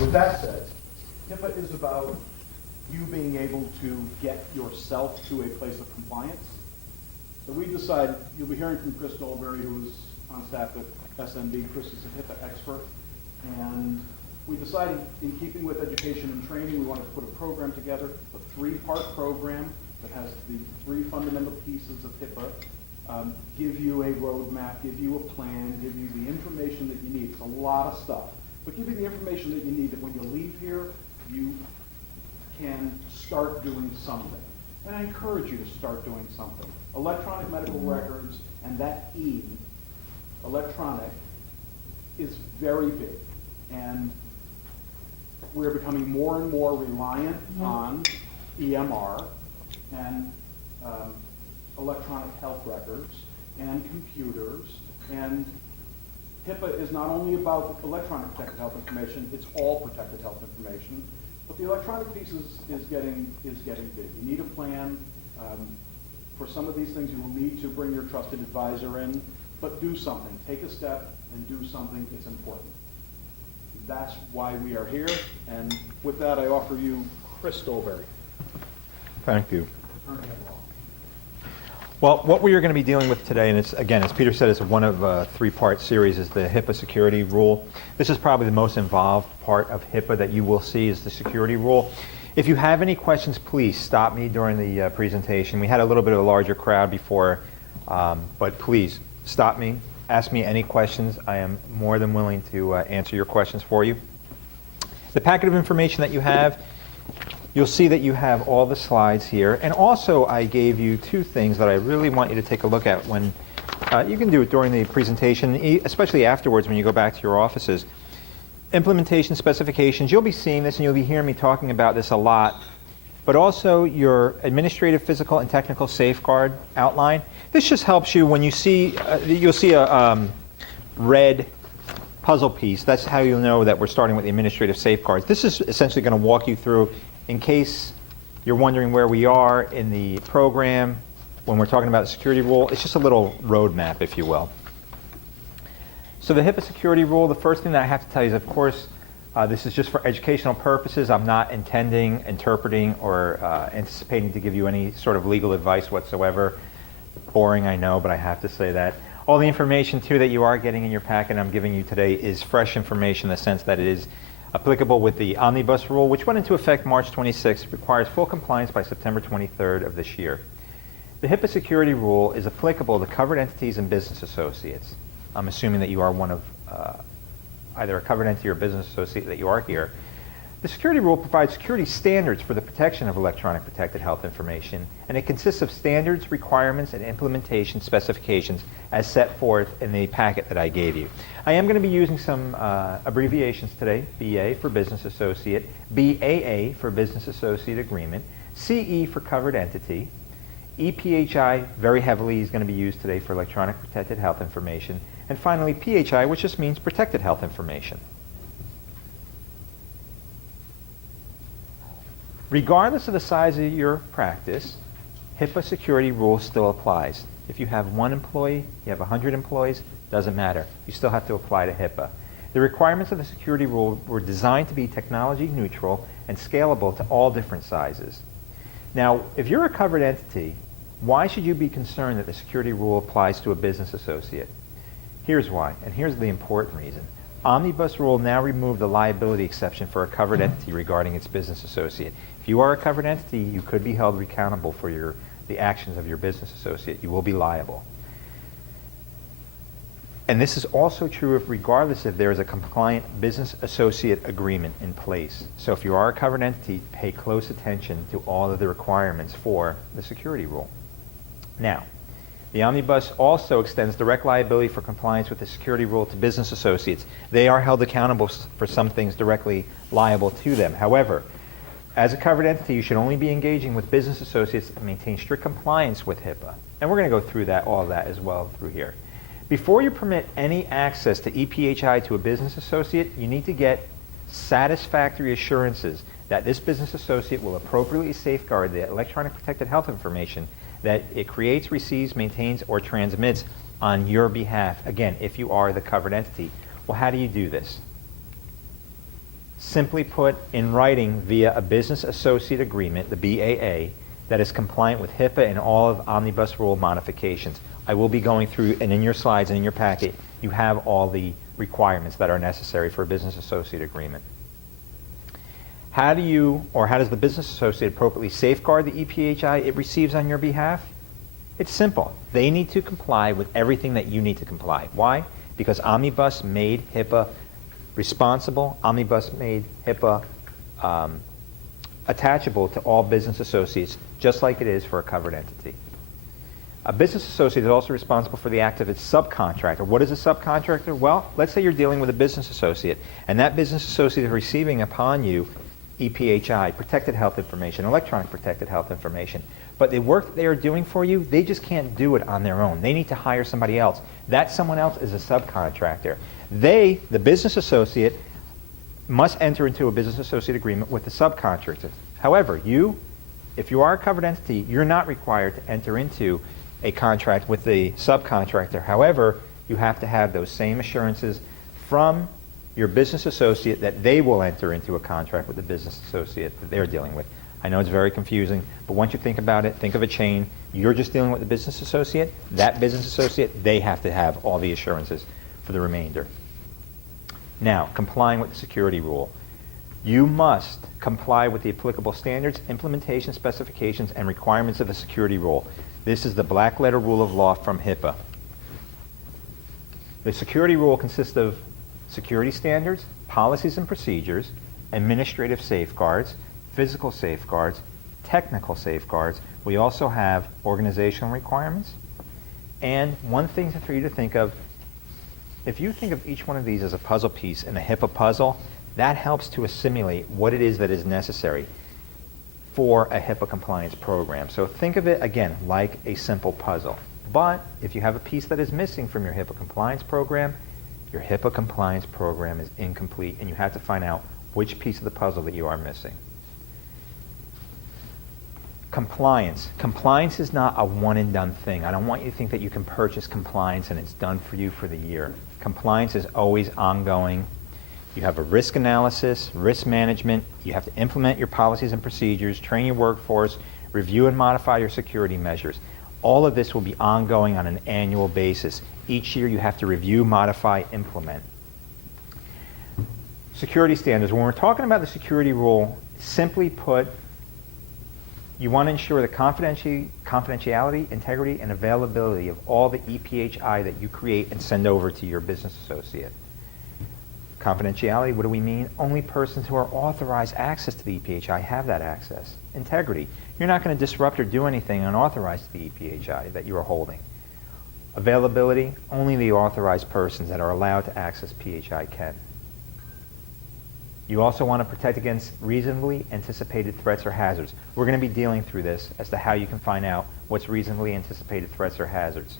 With that said, HIPAA is about you being able to get yourself to a place of compliance. So we decided, you'll be hearing from Chris Dolberry, who is on staff at SMB. Chris is a HIPAA expert. And we decided, in keeping with education and training, we wanted to put a program together, a 3-part program that has the 3 fundamental pieces of HIPAA, give you a roadmap, give you a plan, give you the information that you need. It's a lot of stuff. But give you the information that you need that when you leave here, you can start doing something. And I encourage you to start doing something. Electronic medical records and that E, electronic, is very big. And we're becoming more and more reliant on EMR and electronic health records and computers. And HIPAA is not only about electronic protected health information, it's all protected health information. But the electronic piece is getting big. You need a plan. For some of these things, you will need to bring your trusted advisor in, but do something. Take a step and do something. It's important. That's why we are here. And with that, I offer you Chris Dolberry. Thank you. Well, what we are going to be dealing with today, and it's, again, as Peter said, it's one of a 3-part series, is the HIPAA Security Rule. This is probably the most involved part of HIPAA that you will see, is the Security Rule. If you have any questions, please stop me during the presentation. We had a little bit of a larger crowd before, but please stop me, ask me any questions. I am more than willing to answer your questions for you. The packet of information that you have, you'll see that you have all the slides here. And also, I gave you 2 things that I really want you to take a look at when you can do it during the presentation, especially afterwards when you go back to your offices. Implementation specifications. You'll be seeing this and you'll be hearing me talking about this a lot. But also your administrative, physical, and technical safeguard outline. This just helps you when you see, you'll see a red puzzle piece. That's how you'll know that we're starting with the administrative safeguards. This is essentially going to walk you through, in case you're wondering where we are in the program when we're talking about the security rule. It's just a little roadmap, if you will. So the HIPAA Security Rule, the first thing that I have to tell you is, of course, this is just for educational purposes. I'm not intending, interpreting, or anticipating to give you any sort of legal advice whatsoever. Boring, I know, but I have to say that. All the information, too, that you are getting in your packet I'm giving you today is fresh information in the sense that it is applicable with the Omnibus Rule, which went into effect March 26th, requires full compliance by September 23rd of this year. The HIPAA Security Rule is applicable to covered entities and business associates. I'm assuming that you are one of either a covered entity or business associate that you are here. The security rule provides security standards for the protection of electronic protected health information, and it consists of standards, requirements, and implementation specifications as set forth in the packet that I gave you. I am going to be using some abbreviations today: BA for business associate, BAA for business associate agreement, CE for covered entity, EPHI very heavily is going to be used today for electronic protected health information, and finally PHI, which just means protected health information. Regardless of the size of your practice, HIPAA security rule still applies. If you have 1 employee, you have 100 employees, doesn't matter. You still have to apply to HIPAA. The requirements of the security rule were designed to be technology neutral and scalable to all different sizes. Now, if you're a covered entity, why should you be concerned that the security rule applies to a business associate? Here's why, and here's the important reason. Omnibus Rule now removed the liability exception for a covered entity regarding its business associate. If you are a covered entity, you could be held accountable for the actions of your business associate. You will be liable. And this is also true regardless if there is a compliant business associate agreement in place. So if you are a covered entity, pay close attention to all of the requirements for the security rule. Now, the Omnibus also extends direct liability for compliance with the security rule to business associates. They are held accountable for some things directly liable to them. However, as a covered entity, you should only be engaging with business associates and maintain strict compliance with HIPAA. And we're going to go through all of that as well through here. Before you permit any access to EPHI to a business associate, you need to get satisfactory assurances that this business associate will appropriately safeguard the electronic protected health information that it creates, receives, maintains, or transmits on your behalf. Again, if you are the covered entity. Well, how do you do this? simply put in writing via a business associate agreement, the BAA, that is compliant with HIPAA and all of omnibus rule modifications. I will be going through, and in your slides and in your packet, you have all the requirements that are necessary for a business associate agreement. How does the business associate appropriately safeguard the EPHI it receives on your behalf? It's simple. They need to comply with everything that you need to comply. Why? Because Omnibus made HIPAA responsible. Omnibus made HIPAA attachable to all business associates, just like it is for a covered entity. A business associate is also responsible for the act of its subcontractor. What is a subcontractor? Well, let's say you're dealing with a business associate, and that business associate is receiving upon you EPHI, protected health information, electronic protected health information. But the work that they are doing for you, they just can't do it on their own. They need to hire somebody else. That someone else is a subcontractor. They, the business associate, must enter into a business associate agreement with the subcontractor. However, if you are a covered entity, you're not required to enter into a contract with the subcontractor. However, you have to have those same assurances from your business associate that they will enter into a contract with the business associate that they're dealing with. I know it's very confusing, but once you think about it, think of a chain. You're just dealing with the business associate. That business associate, they have to have all the assurances for the remainder. Now, complying with the security rule. You must comply with the applicable standards, implementation specifications, and requirements of the security rule. This is the black letter rule of law from HIPAA. The security rule consists of security standards, policies and procedures, administrative safeguards, physical safeguards, technical safeguards. We also have organizational requirements. And one thing for you to think of, if you think of each one of these as a puzzle piece in a HIPAA puzzle, that helps to assimilate what it is that is necessary for a HIPAA compliance program. So think of it, again, like a simple puzzle. But if you have a piece that is missing from your HIPAA compliance program, your HIPAA compliance program is incomplete, and you have to find out which piece of the puzzle that you are missing. Compliance. Compliance is not a one-and-done thing. I don't want you to think that you can purchase compliance and it's done for you for the year. Compliance is always ongoing. You have a risk analysis, risk management. You have to implement your policies and procedures, train your workforce, review and modify your security measures. All of this will be ongoing on an annual basis. Each year you have to review, modify, implement. Security standards. When we're talking about the security rule, simply put, you want to ensure the confidentiality, integrity, and availability of all the EPHI that you create and send over to your business associate. Confidentiality, what do we mean? Only persons who are authorized access to the EPHI have that access. Integrity, you're not going to disrupt or do anything unauthorized to the EPHI that you are holding. Availability, only the authorized persons that are allowed to access PHI can. You also want to protect against reasonably anticipated threats or hazards. We're going to be dealing through this as to how you can find out what's reasonably anticipated threats or hazards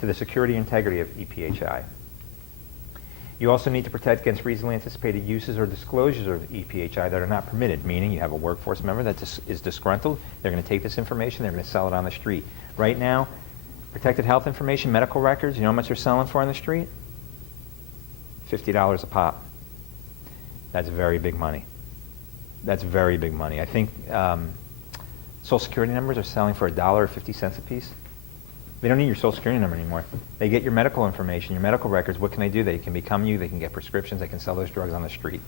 to the security and integrity of EPHI. You also need to protect against reasonably anticipated uses or disclosures of EPHI that are not permitted, meaning you have a workforce member that is disgruntled, they're going to take this information, they're going to sell it on the street. Right now, protected health information, medical records, you know how much they're selling for on the street? $50 a pop. That's very big money. That's very big money. I think Social Security numbers are selling for $1.50 a piece. They don't need your Social Security number anymore. They get your medical information, your medical records. What can they do? They can become you. They can get prescriptions. They can sell those drugs on the street.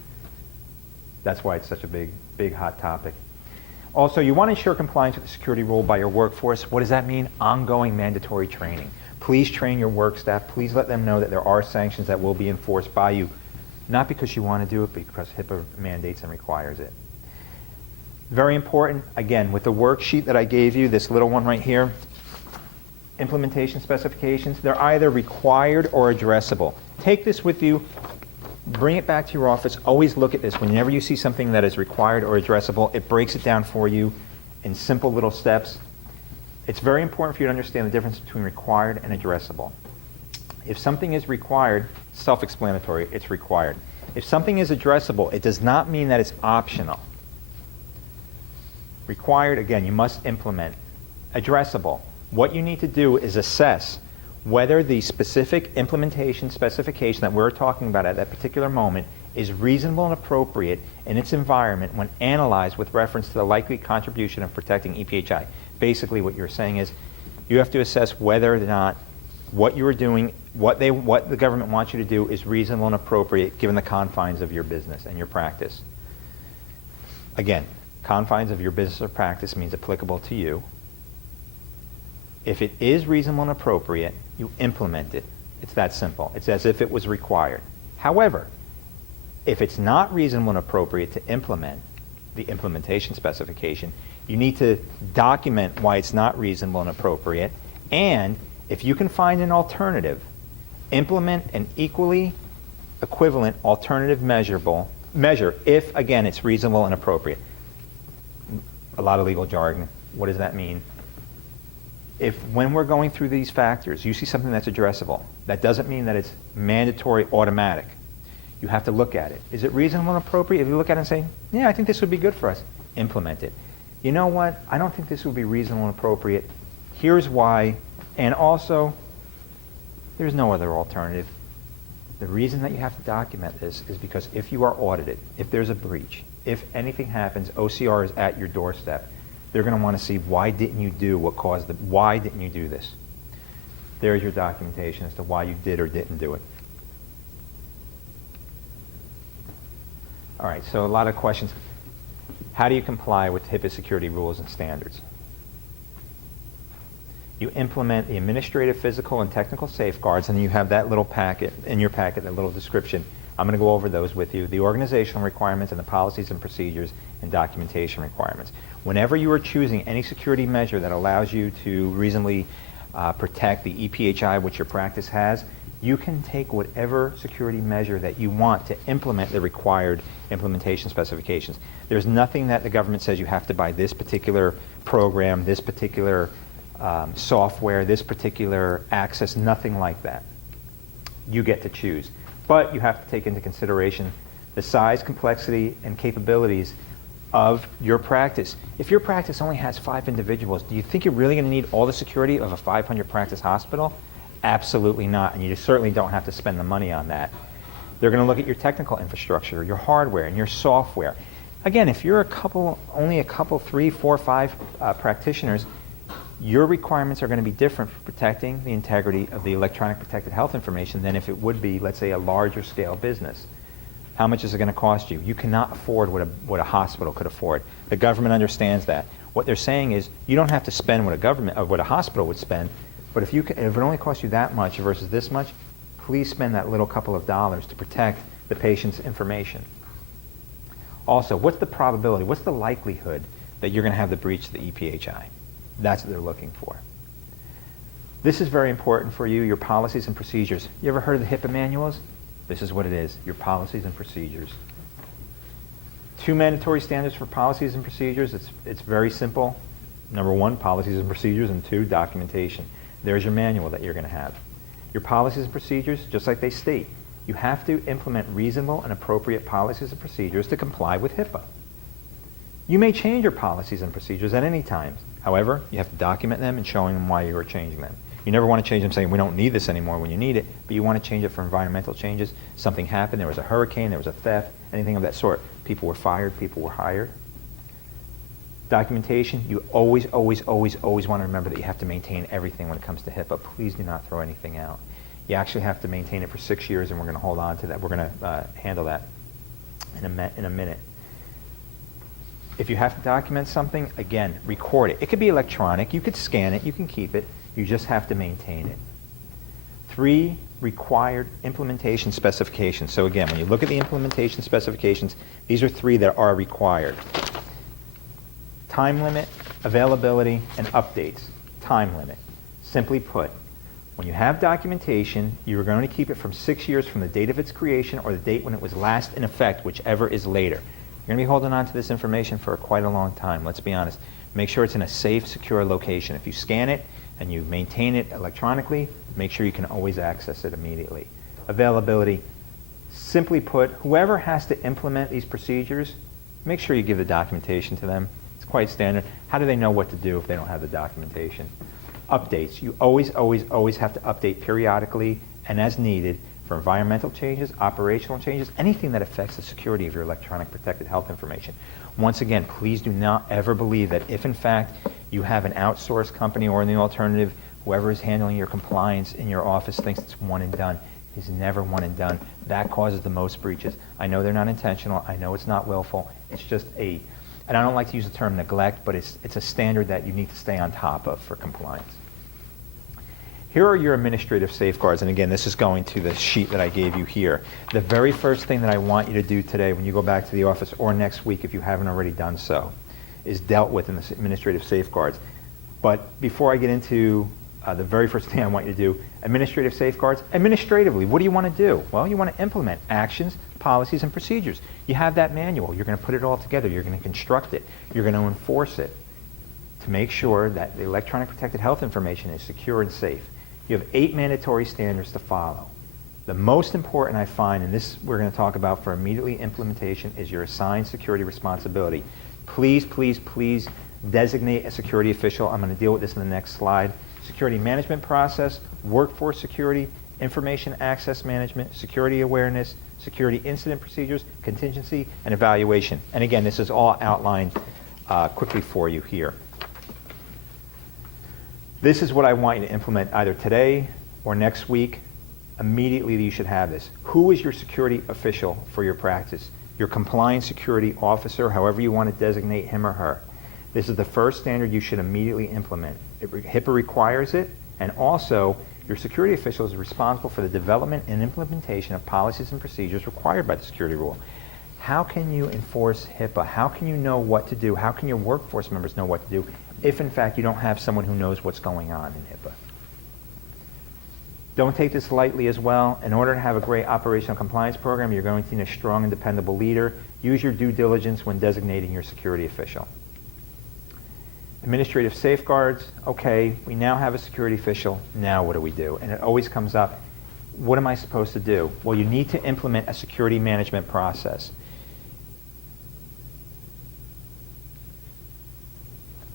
That's why it's such a big, hot topic. Also, you want to ensure compliance with the security rule by your workforce. What does that mean? Ongoing mandatory training. Please train your work staff. Please let them know that there are sanctions that will be enforced by you, not because you want to do it, but because HIPAA mandates and requires it. Very important, again, with the worksheet that I gave you, this little one right here, implementation specifications, they're either required or addressable. Take this with you, bring it back to your office, always look at this. Whenever you see something that is required or addressable, it breaks it down for you in simple little steps. It's very important for you to understand the difference between required and addressable. If something is required, self-explanatory, it's required. If something is addressable, it does not mean that it's optional. Required, again, you must implement. Addressable, what you need to do is assess whether the specific implementation specification that we're talking about at that particular moment is reasonable and appropriate in its environment when analyzed with reference to the likely contribution of protecting EPHI. Basically what you're saying is you have to assess whether or not what you are doing, what the government wants you to do is reasonable and appropriate given the confines of your business and your practice. Again, confines of your business or practice means applicable to you. If it is reasonable and appropriate, you implement it. It's that simple. It's as if it was required. However, if it's not reasonable and appropriate to implement the implementation specification, you need to document why it's not reasonable and appropriate, and if you can find an alternative, implement an equally equivalent alternative measure if, again, it's reasonable and appropriate. A lot of legal jargon. What does that mean? If when we're going through these factors, you see something that's addressable, that doesn't mean that it's mandatory automatic. You have to look at it. Is it reasonable and appropriate? If you look at it and say, yeah, I think this would be good for us, implement it. You know what? I don't think this would be reasonable and appropriate. Here's why. And also, there's no other alternative. The reason that you have to document this is because if you are audited, if there's a breach, if anything happens, OCR is at your doorstep. They're going to want to see why didn't you do why didn't you do this? There's your documentation as to why you did or didn't do it. All right, so a lot of questions. How do you comply with HIPAA security rules and standards? You implement the administrative, physical, and technical safeguards, and you have that little packet, in your packet, that little description. I'm going to go over those with you. The organizational requirements and the policies and procedures and documentation requirements. Whenever you are choosing any security measure that allows you to reasonably protect the EPHI which your practice has, you can take whatever security measure that you want to implement the required implementation specifications. There's nothing that the government says you have to buy this particular program, this particular software, this particular access, nothing like that. You get to choose. But you have to take into consideration the size, complexity, and capabilities of your practice. If your practice only has 5 individuals, do you think you're really going to need all the security of a 500 practice hospital? Absolutely not, and you certainly don't have to spend the money on that. They're going to look at your technical infrastructure, your hardware, and your software. Again, if you're only a couple, 3, 4, 5 practitioners, your requirements are going to be different for protecting the integrity of the electronic protected health information than if it would be, let's say, a larger scale business. How much is it going to cost you? You cannot afford what a hospital could afford. The government understands that. What they're saying is you don't have to spend what a hospital would spend, but if it only costs you that much versus this much, please spend that little couple of dollars to protect the patient's information. Also, what's the probability, what's the likelihood that you're going to have the breach of the EPHI? That's what they're looking for. This is very important for you, your policies and procedures. You ever heard of the HIPAA manuals? This is what it is, your policies and procedures. 2 mandatory standards for policies and procedures. It's very simple. Number 1, policies and procedures, and 2, documentation. There's your manual that you're going to have. Your policies and procedures, just like they state, you have to implement reasonable and appropriate policies and procedures to comply with HIPAA. You may change your policies and procedures at any time. However, you have to document them and showing them why you are changing them. You never want to change them saying, we don't need this anymore when you need it, but you want to change it for environmental changes. Something happened, there was a hurricane, there was a theft, anything of that sort. People were fired, people were hired. Documentation, you always want to remember that you have to maintain everything when it comes to HIPAA. Please do not throw anything out. You actually have to maintain it for 6 years, and we're going to hold on to that. We're going to handle that in a minute. If you have to document something, again, record it. It could be electronic. You could scan it. You can keep it. You just have to maintain it. 3 required implementation specifications. So again, when you look at the implementation specifications, these are 3 that are required. Time limit, availability, and updates. Time limit. Simply put, when you have documentation, you are going to keep it from 6 years from the date of its creation or the date when it was last in effect, whichever is later. You're going to be holding on to this information for quite a long time, let's be honest. Make sure it's in a safe, secure location. If you scan it and you maintain it electronically, make sure you can always access it immediately. Availability, simply put, whoever has to implement these procedures, make sure you give the documentation to them. It's quite standard. How do they know what to do if they don't have the documentation? Updates, you always have to update periodically and as needed for environmental changes, operational changes, anything that affects the security of your electronic protected health information. Once again, please do not ever believe that if in fact you have an outsourced company or in the alternative, whoever is handling your compliance in your office thinks it's one and done. It is never one and done. That causes the most breaches. I know they're not intentional. I know it's not willful. It's just and I don't like to use the term neglect, but it's a standard that you need to stay on top of for compliance. Here are your administrative safeguards, and again, this is going to the sheet that I gave you here. The very first thing that I want you to do today when you go back to the office, or next week if you haven't already done so, is dealt with in the administrative safeguards. But before I get into the very first thing I want you to do, administrative safeguards, administratively, what do you want to do? Well, you want to implement actions, policies, and procedures. You have that manual. You're going to put it all together. You're going to construct it. You're going to enforce it to make sure that the electronic protected health information is secure and safe. You have 8 mandatory standards to follow. The most important I find, and this we're going to talk about for immediately implementation, is your assigned security responsibility. Please, please, please designate a security official. I'm going to deal with this in the next slide. Security management process, workforce security, information access management, security awareness, security incident procedures, contingency, and evaluation. And again, this is all outlined quickly for you here. This is what I want you to implement either today or next week. Immediately you should have this. Who is your security official for your practice? Your compliance security officer, however you want to designate him or her. This is the first standard you should immediately implement. HIPAA requires it, and also your security official is responsible for the development and implementation of policies and procedures required by the security rule. How can you enforce HIPAA? How can you know what to do? How can your workforce members know what to do if in fact you don't have someone who knows what's going on in HIPAA? Don't take this lightly as well. In order to have a great operational compliance program, you're going to need a strong and dependable leader. Use your due diligence when designating your security official. Administrative safeguards, okay, we now have a security official, now what do we do? And it always comes up, what am I supposed to do? Well, you need to implement a security management process.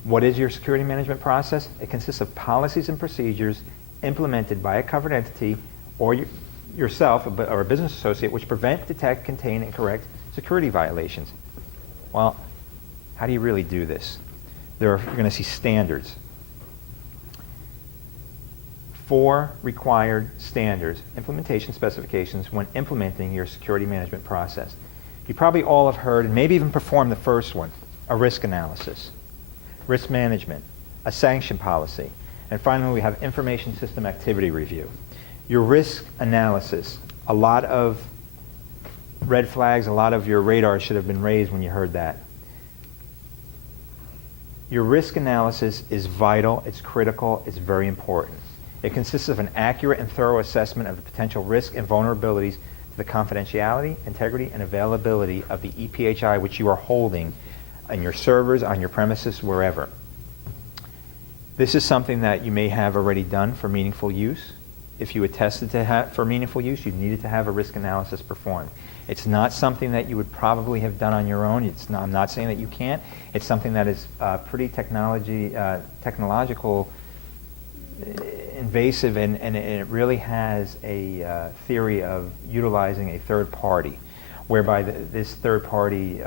What is your security management process? It consists of policies and procedures implemented by a covered entity or yourself or a business associate which prevent, detect, contain, and correct security violations. Well, how do you really do this? You're going to see standards. 4 required standards, implementation specifications when implementing your security management process. You probably all have heard and maybe even performed the first one, a risk analysis, risk management, a sanction policy, and finally we have information system activity review. Your risk analysis, a lot of red flags, a lot of your radar should have been raised when you heard that. Your risk analysis is vital, it's critical, it's very important. It consists of an accurate and thorough assessment of the potential risk and vulnerabilities to the confidentiality, integrity, and availability of the EPHI which you are holding on your servers, on your premises, wherever. This is something that you may have already done for meaningful use. If you attested to for meaningful use, you needed to have a risk analysis performed. It's not something that you would probably have done on your own. I'm not saying that you can't. It's something that is pretty technological, invasive, and it really has a theory of utilizing a third party, whereby this third party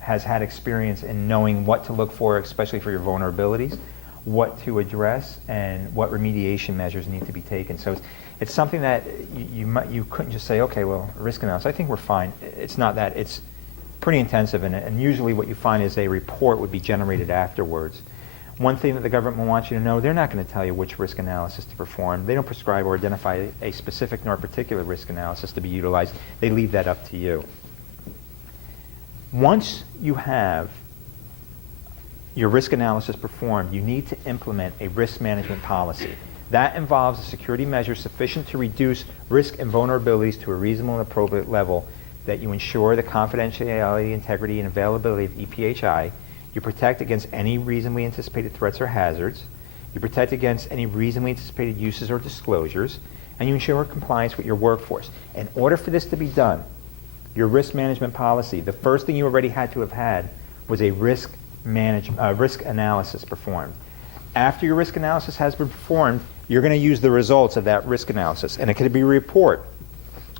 has had experience in knowing what to look for, especially for your vulnerabilities, what to address, and what remediation measures need to be taken. So it's something that you couldn't just say, okay, well, risk analysis, I think we're fine. It's not that. It's pretty intensive, and usually what you find is a report would be generated afterwards. One thing that the government wants you to know, they're not going to tell you which risk analysis to perform. They don't prescribe or identify a specific nor particular risk analysis to be utilized. They leave that up to you. Once you have your risk analysis performed, you need to implement a risk management policy. That involves a security measure sufficient to reduce risk and vulnerabilities to a reasonable and appropriate level, that you ensure the confidentiality, integrity, and availability of EPHI. You protect against any reasonably anticipated threats or hazards. You protect against any reasonably anticipated uses or disclosures. And you ensure compliance with your workforce. In order for this to be done, your risk management policy, the first thing you already had to have had was a risk analysis performed. After your risk analysis has been performed, You're going to use the results of that risk analysis, and it could be a report.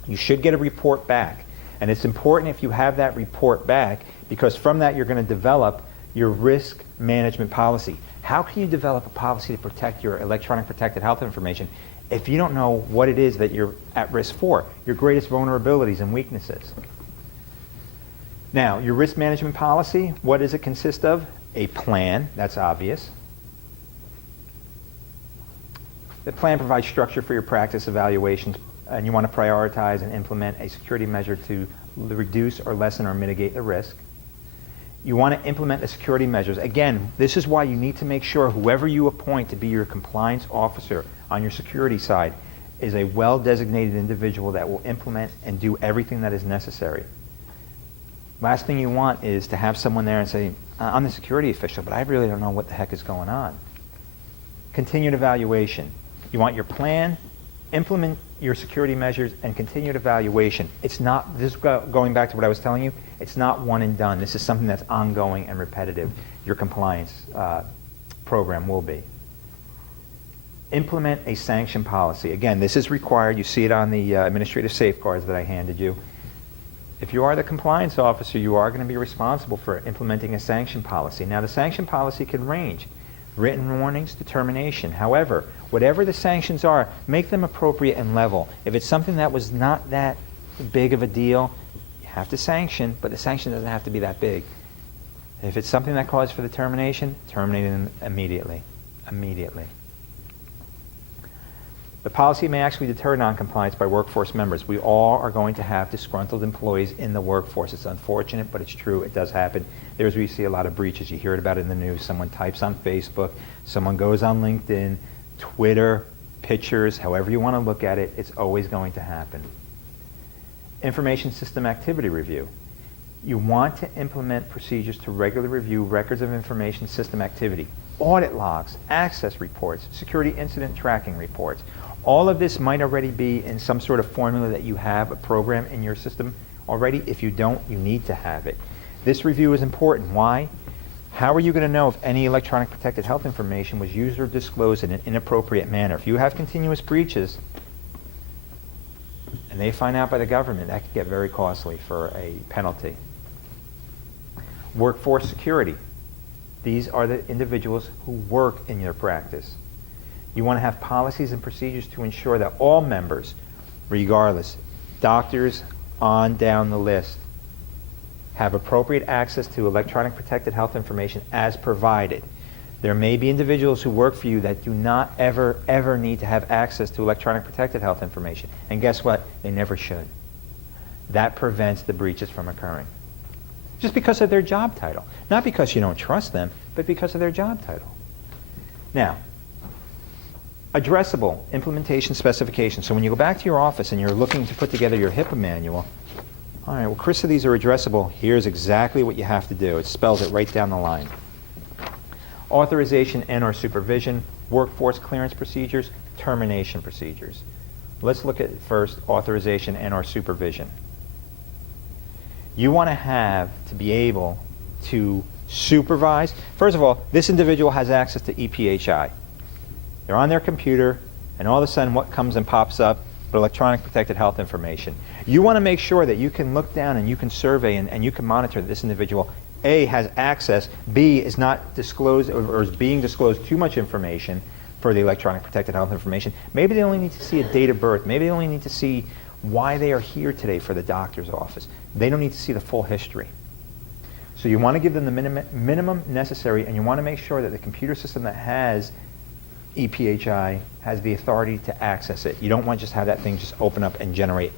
You should get a report back. And it's important if you have that report back, because from that you're going to develop your risk management policy. How can you develop a policy to protect your electronic protected health information if you don't know what it is that you're at risk for, your greatest vulnerabilities and weaknesses? Now, your risk management policy, what does it consist of? A plan, that's obvious. The plan provides structure for your practice evaluations, and you want to prioritize and implement a security measure to reduce or lessen or mitigate the risk. You want to implement the security measures. Again, this is why you need to make sure whoever you appoint to be your compliance officer on your security side is a well-designated individual that will implement and do everything that is necessary. Last thing you want is to have someone there and say, I'm the security official, but I really don't know what the heck is going on. Continued evaluation. You want your plan, implement your security measures, and continued evaluation. It's not, this is going back to what I was telling you, it's not one and done. This is something that's ongoing and repetitive. Your compliance program will be. Implement a sanction policy. Again, this is required. You see it on the administrative safeguards that I handed you. If you are the compliance officer, you are going to be responsible for implementing a sanction policy. Now, the sanction policy can range. Written warnings to termination. However, whatever the sanctions are, make them appropriate and level. If it's something that was not that big of a deal, you have to sanction, but the sanction doesn't have to be that big. If it's something that calls for the termination, terminate them immediately. Immediately. The policy may actually deter noncompliance by workforce members. We all are going to have disgruntled employees in the workforce. It's unfortunate, but it's true. It does happen. There's where you see a lot of breaches. You hear it about it in the news. Someone types on Facebook. Someone goes on LinkedIn, Twitter, pictures, however you want to look at it. It's always going to happen. Information system activity review. You want to implement procedures to regularly review records of information system activity, audit logs, access reports, security incident tracking reports. All of this might already be in some sort of formula that you have a program in your system already. If you don't, you need to have it. This review is important. Why? How are you going to know if any electronic protected health information was used or disclosed in an inappropriate manner? If you have continuous breaches and they find out by the government, that could get very costly for a penalty. Workforce security. These are the individuals who work in your practice. You want to have policies and procedures to ensure that all members, regardless, doctors on down the list, have appropriate access to electronic protected health information as provided. There may be individuals who work for you that do not ever need to have access to electronic protected health information. And guess what? They never should. That prevents the breaches from occurring. Just because of their job title. Not because you don't trust them, but because of their job title. Now, addressable implementation specification. So when you go back to your office and you're looking to put together your HIPAA manual, all right, well, Chris said these are addressable. Here's exactly what you have to do. It spells it right down the line. Authorization and/or supervision, workforce clearance procedures, termination procedures. Let's look at first authorization and/or supervision. You want to have to be able to supervise. First of all, this individual has access to EPHI. They're on their computer, and all of a sudden what comes and pops up? But electronic protected health information. You want to make sure that you can look down and you can survey and you can monitor that this individual, A, has access, B, is not disclosed or is being disclosed too much information for the electronic protected health information. Maybe they only need to see a date of birth. Maybe they only need to see why they are here today for the doctor's office. They don't need to see the full history. So you want to give them the minimum necessary, and you want to make sure that the computer system that has EPHI has the authority to access it. You don't want to just have that thing just open up and generate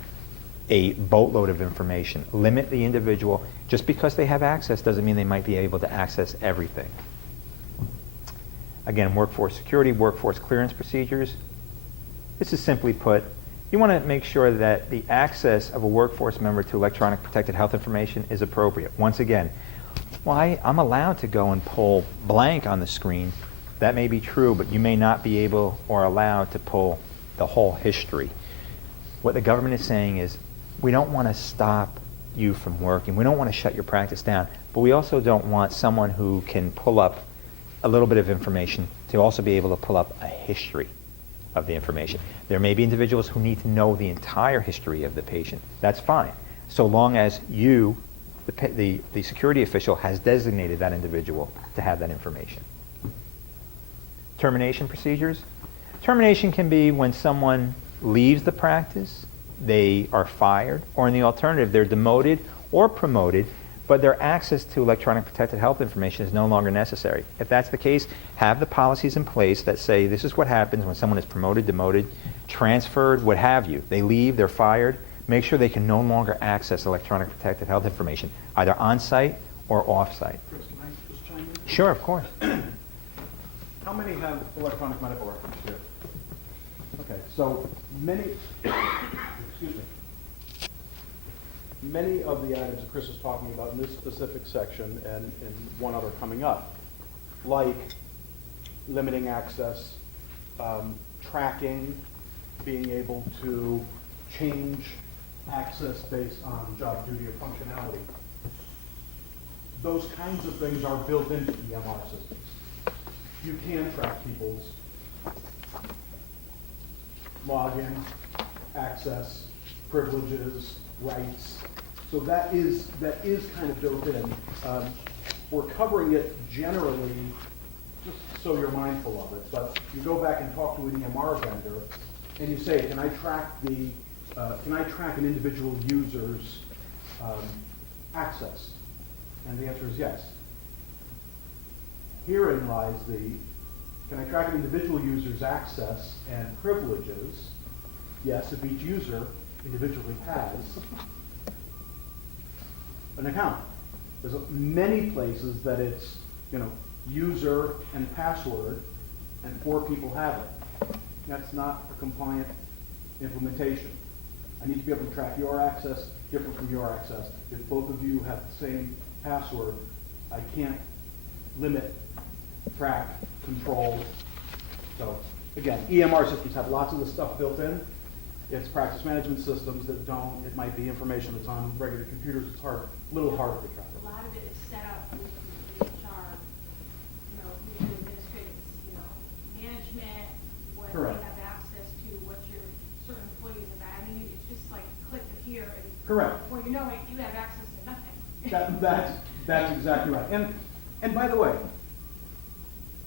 a boatload of information. Limit the individual. Just because they have access doesn't mean they might be able to access everything. Again, workforce security, workforce clearance procedures. This is simply put, you want to make sure that the access of a workforce member to electronic protected health information is appropriate. Once again, well, I'm allowed to go and pull blank on the screen. That may be true, but you may not be able or allowed to pull the whole history. What the government is saying is, we don't want to stop you from working. We don't want to shut your practice down, but we also don't want someone who can pull up a little bit of information to also be able to pull up a history of the information. There may be individuals who need to know the entire history of the patient. That's fine, so long as you, the security official, has designated that individual to have that information. Termination procedures. Termination can be when someone leaves the practice, they are fired, or in the alternative, they're demoted or promoted, but their access to electronic protected health information is no longer necessary. If that's the case, have the policies in place that say this is what happens when someone is promoted, demoted, transferred, what have you. They leave, they're fired. Make sure they can no longer access electronic protected health information, either on-site or off-site. Chris, can I just chime in? Sure, of course. How many have electronic medical records here? Okay, so many, excuse me, many of the items that Chris is talking about in this specific section and one other coming up, like limiting access, tracking, being able to change access based on job duty or functionality. Those kinds of things are built into EMR systems. You can track people's login, access, privileges, rights. So that is kind of built in. We're covering it generally just so you're mindful of it. But you go back and talk to an EMR vendor, and you say, can I track an individual user's access? And the answer is yes. Herein lies can I track an individual user's access and privileges? Yes, if each user individually has an account. There's many places that it's, user and password, and 4 people have it. That's not a compliant implementation. I need to be able to track your access different from your access. If both of you have the same password, I can't limit, track, control. So again, EMR systems have lots of this stuff built in. It's practice management systems that don't. It might be information that's on regular computers. It's a little harder to track. A lot of it is set up with the HR, with the administrative, management, what Correct. they have access to, what your certain employees have. I mean, it's just like click here, and Correct. before you know it, you have access to nothing. That's exactly right. And by the way,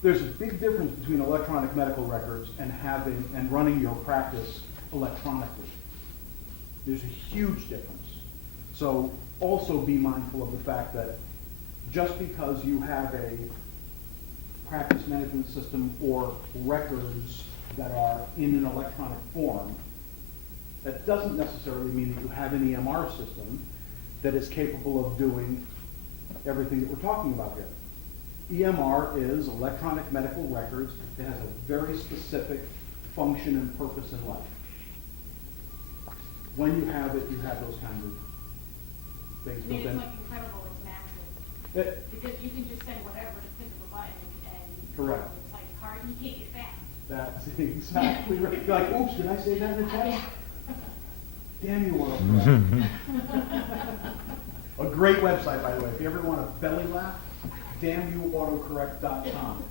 there's a big difference between electronic medical records and running your practice electronically. There's a huge difference. So also be mindful of the fact that just because you have a practice management system or records that are in an electronic form, that doesn't necessarily mean that you have an EMR system that is capable of doing everything that we're talking about here. EMR is electronic medical records. It has a very specific function and purpose in life. When you have it, you have those kinds of things I mean, built in. it's like incredible, it's massive. Because you can just say whatever, just click of a button, and Correct. it's like hard, you can't get back. That's exactly right. You're like, oops, did I say that in the text? Damn you, World. A great website, by the way. If you ever want a belly laugh, damnyouautocorrect.com.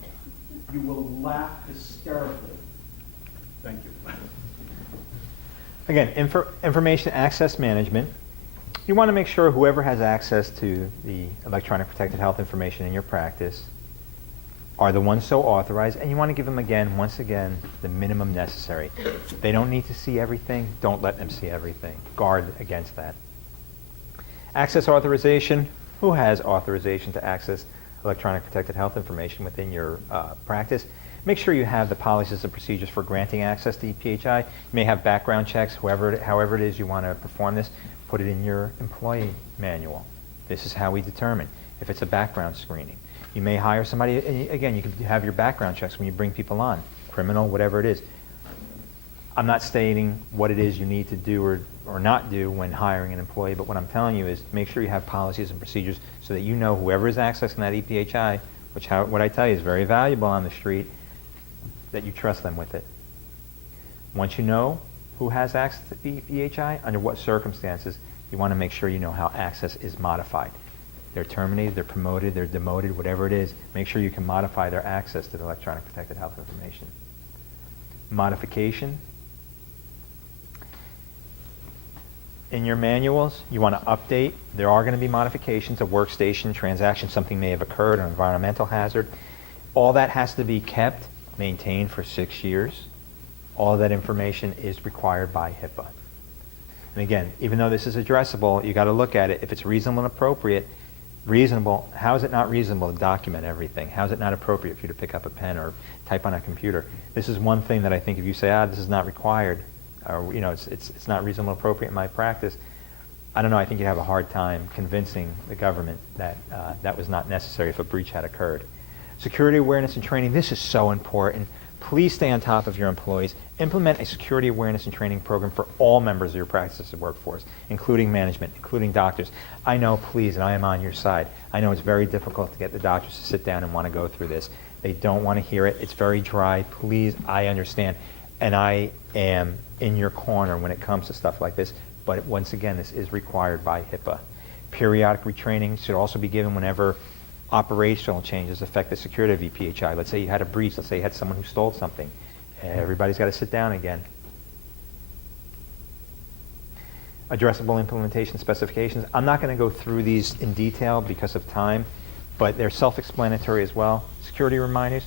You will laugh hysterically. Thank you. Again, information access management. You want to make sure whoever has access to the electronic protected health information in your practice are the ones so authorized, and you want to give them, once again, the minimum necessary. They don't need to see everything. Don't let them see everything. Guard against that. Access authorization. Who has authorization to access electronic protected health information within your practice? Make sure you have the policies and procedures for granting access to EPHI. You may have background checks, however it is you want to perform this. Put it in your employee manual. This is how we determine if it's a background screening. You may hire somebody, again, you can have your background checks when you bring people on, criminal, whatever it is. I'm not stating what it is you need to do or not do when hiring an employee, but what I'm telling you is make sure you have policies and procedures so that you know whoever is accessing that EPHI, what I tell you is very valuable on the street, that you trust them with it. Once you know who has access to EPHI, under what circumstances, you want to make sure you know how access is modified. They're terminated, they're promoted, they're demoted, whatever it is, make sure you can modify their access to the electronic protected health information. modification. In your manuals, you want to update. There are going to be modifications, a workstation transaction, something may have occurred, an environmental hazard. All that has to be kept, maintained for 6 years. All of that information is required by HIPAA. And again, even though this is addressable, you got to look at it. If it's reasonable and appropriate, reasonable, how is it not reasonable to document everything? How is it not appropriate for you to pick up a pen or type on a computer? This is one thing that I think if you say, this is not required, or it's not reasonable and appropriate in my practice, I don't know, I think you'd have a hard time convincing the government that that was not necessary if a breach had occurred. Security awareness and training, this is so important. Please stay on top of your employees. Implement a security awareness and training program for all members of your practice workforce, including management, including doctors. I know, please, and I am on your side. I know it's very difficult to get the doctors to sit down and want to go through this. They don't want to hear it. It's very dry. Please, I understand. And I am in your corner when it comes to stuff like this. But once again, this is required by HIPAA. Periodic retraining should also be given whenever operational changes affect the security of EPHI. Let's say you had a breach. Let's say you had someone who stole something. Everybody's got to sit down again. Addressable implementation specifications. I'm not going to go through these in detail because of time, but they're self-explanatory as well. Security reminders,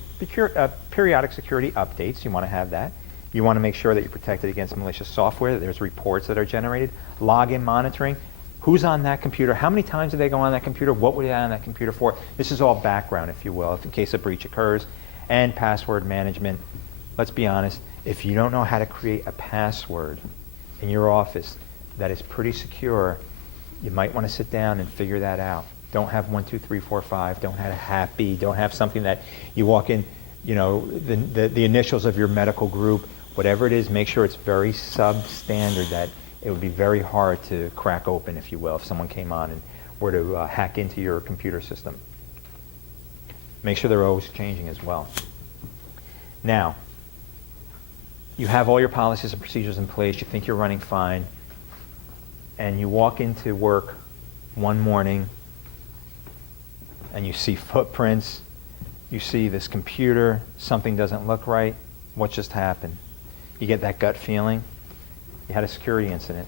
periodic security updates. You want to have that. You want to make sure that you're protected against malicious software, that there's reports that are generated. Login monitoring. Who's on that computer? How many times do they go on that computer? What were they on that computer for? This is all background, if you will, if in case a breach occurs. And password management. Let's be honest, if you don't know how to create a password in your office that is pretty secure, you might want to sit down and figure that out. Don't have 1, 2, 3, 4, 5. Don't have a happy. Don't have something that you walk in, the initials of your medical group. Whatever it is, make sure it's very substandard, that it would be very hard to crack open, if you will, if someone came on and were to hack into your computer system. Make sure they're always changing as well. Now, you have all your policies and procedures in place. You think you're running fine. And you walk into work one morning and you see footprints. You see this computer. Something doesn't look right. What just happened? You get that gut feeling. You had a security incident.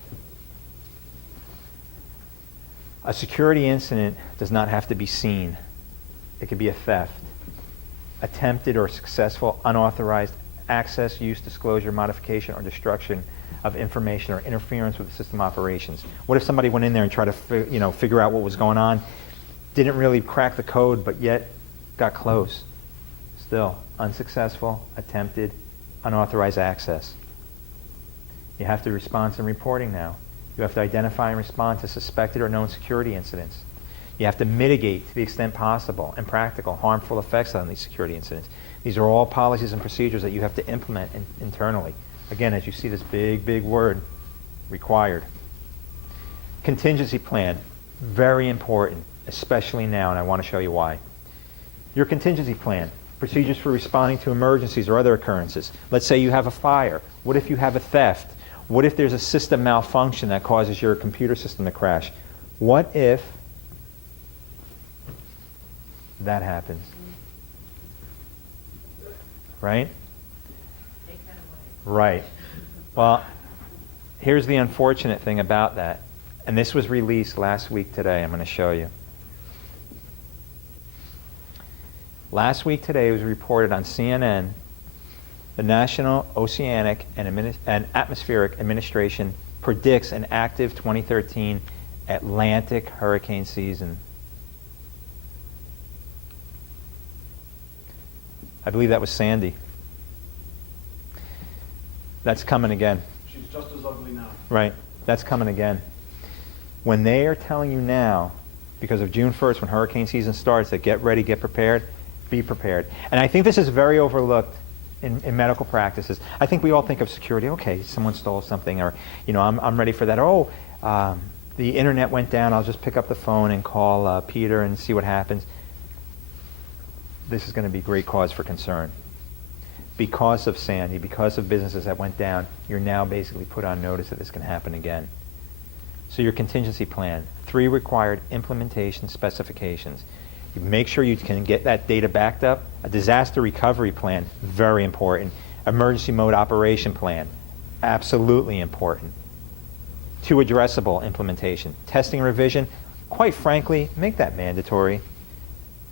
A security incident does not have to be seen. It could be a theft, attempted or successful unauthorized access, use, disclosure, modification, or destruction of information or interference with the system operations. What if somebody went in there and tried to figure out what was going on, didn't really crack the code, but yet got close? Still, unsuccessful, attempted, unauthorized access. You have to respond to reporting now. You have to identify and respond to suspected or known security incidents. You have to mitigate, to the extent possible and practical, harmful effects on these security incidents. These are all policies and procedures that you have to implement internally. Again, as you see this big, big word, required. Contingency plan, very important, especially now, and I want to show you why. Your contingency plan, procedures for responding to emergencies or other occurrences. Let's say you have a fire. What if you have a theft? What if there's a system malfunction that causes your computer system to crash? What if that happens? Right? Right. Well, here's the unfortunate thing about that. And this was released last week today. I'm going to show you. Last week today, it was reported on CNN. The National Oceanic and Atmospheric Administration predicts an active 2013 Atlantic hurricane season. I believe that was Sandy. That's coming again. She's just as ugly now. Right. That's coming again. When they are telling you now, because of June 1st, when hurricane season starts, that get ready, get prepared, be prepared. And I think this is very overlooked in medical practices. I think we all think of security. Okay, someone stole something, or I'm ready for that. Oh, the internet went down. I'll just pick up the phone and call Peter and see what happens. This is going to be great cause for concern. Because of Sandy, because of businesses that went down, you're now basically put on notice that this can happen again. So your contingency plan, 3 required implementation specifications. You make sure you can get that data backed up. A disaster recovery plan, very important. Emergency mode operation plan, absolutely important. 2, addressable implementation. Testing and revision, quite frankly, make that mandatory.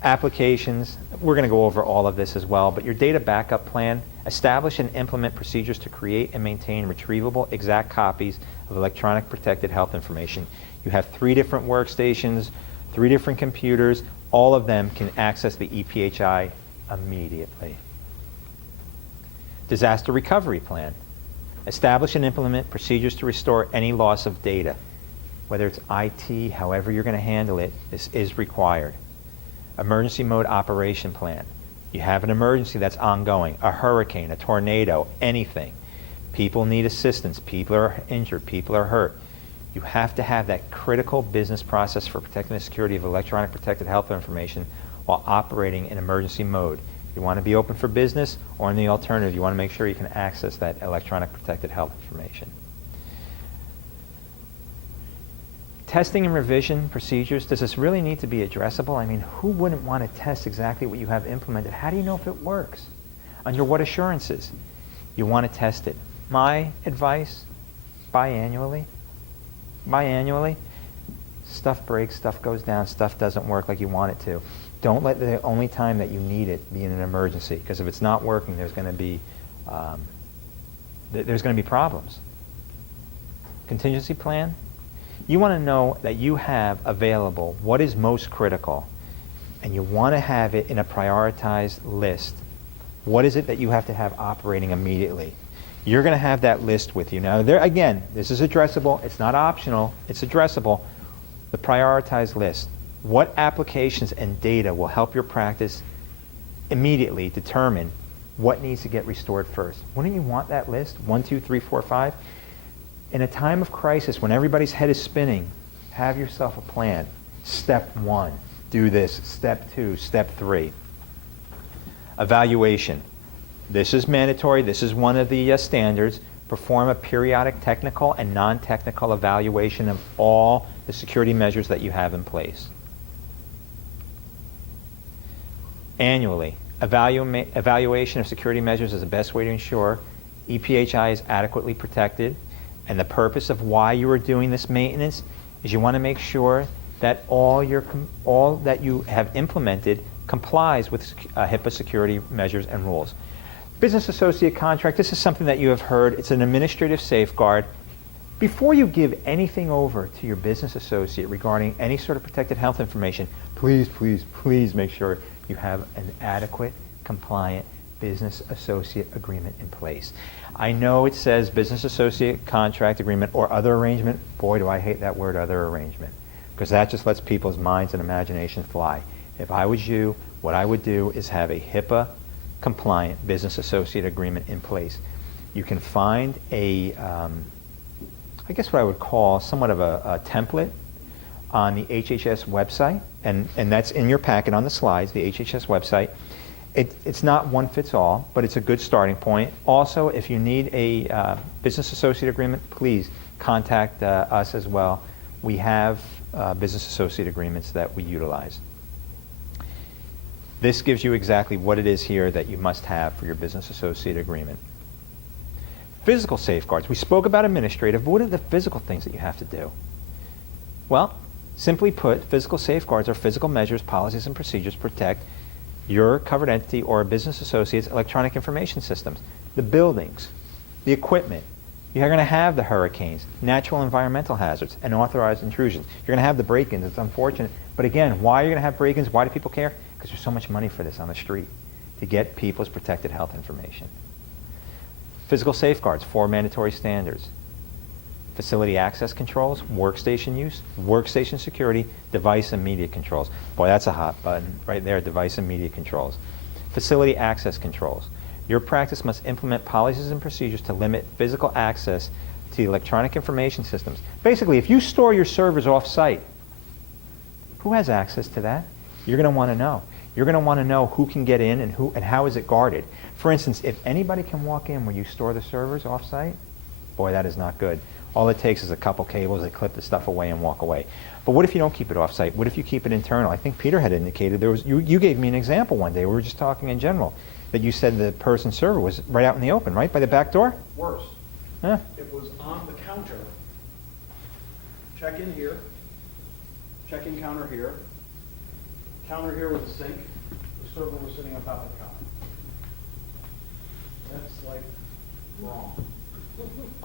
Applications, we're going to go over all of this as well, but your data backup plan, establish and implement procedures to create and maintain retrievable exact copies of electronic protected health information. You have 3 different workstations, 3 different computers, all of them can access the EPHI immediately. Disaster recovery plan. Establish and implement procedures to restore any loss of data. Whether it's IT, however you're going to handle it, this is required. Emergency mode operation plan. You have an emergency that's ongoing, a hurricane, a tornado, anything. People need assistance, people are injured, people are hurt. You have to have that critical business process for protecting the security of electronic protected health information while operating in emergency mode. You want to be open for business, or in the alternative, you want to make sure you can access that electronic protected health information. Testing and revision procedures, does this really need to be addressable? I mean, who wouldn't want to test exactly what you have implemented? How do you know if it works? Under what assurances? You want to test it. My advice, biannually. Biannually. Stuff breaks, stuff goes down, stuff doesn't work like you want it to. Don't let the only time that you need it be in an emergency, because if it's not working, there's going to be problems. Contingency plan. You want to know that you have available what is most critical, and you want to have it in a prioritized list. What is it that you have to have operating immediately? You're going to have that list with you. Now, there again, this is addressable. It's not optional. It's addressable. The prioritized list. What applications and data will help your practice immediately determine what needs to get restored first? Wouldn't you want that list? 1, 2, 3, 4, 5? In a time of crisis, when everybody's head is spinning, have yourself a plan. Step 1, do this. Step 2, step 3. Evaluation. This is mandatory. This is one of the standards. Perform a periodic technical and non-technical evaluation of all the security measures that you have in place. Annually, evaluation of security measures is the best way to ensure EPHI is adequately protected. And the purpose of why you are doing this maintenance is you want to make sure that all that you have implemented complies with HIPAA security measures and rules. Business associate contract, this is something that you have heard. It's an administrative safeguard. Before you give anything over to your business associate regarding any sort of protected health information, please, please, please make sure you have an adequate, compliant business associate agreement in place. I know it says business associate contract agreement or other arrangement. Boy, do I hate that word, other arrangement, because that just lets people's minds and imagination fly. If I was you, what I would do is have a HIPAA compliant business associate agreement in place. You can find a, I guess what I would call somewhat of a template on the HHS website, and that's in your packet on the slides, the HHS website. It's not one fits all, but it's a good starting point. Also, if you need a business associate agreement, please contact us as well. We have business associate agreements that we utilize. This gives you exactly what it is here that you must have for your business associate agreement. Physical safeguards. We spoke about administrative, but what are the physical things that you have to do? Well, simply put, physical safeguards are physical measures, policies, and procedures to protect your covered entity or a business associate's electronic information systems, the buildings, the equipment. You're going to have the hurricanes, natural environmental hazards, and authorized intrusions. You're going to have the break-ins. It's unfortunate. But again, why are you going to have break-ins? Why do people care? Because there's so much money for this on the street to get people's protected health information. Physical safeguards, 4 mandatory standards. Facility access controls, workstation use, workstation security, device and media controls. Boy, that's a hot button right there, device and media controls. Facility access controls. Your practice must implement policies and procedures to limit physical access to electronic information systems. Basically, if you store your servers off-site, who has access to that? You're going to want to know. You're going to want to know who can get in and how is it guarded. For instance, if anybody can walk in where you store the servers off-site, boy, that is not good. All it takes is a couple cables, they clip the stuff away and walk away. But what if you don't keep it off-site? What if you keep it internal? I think Peter had indicated you gave me an example one day. We were just talking in general. that you said the person's server was right out in the open, right? By the back door? Worse. Huh? It was on the counter. Check-in here, check-in counter here here with the sink. The server was sitting on top of the counter. That's like wrong.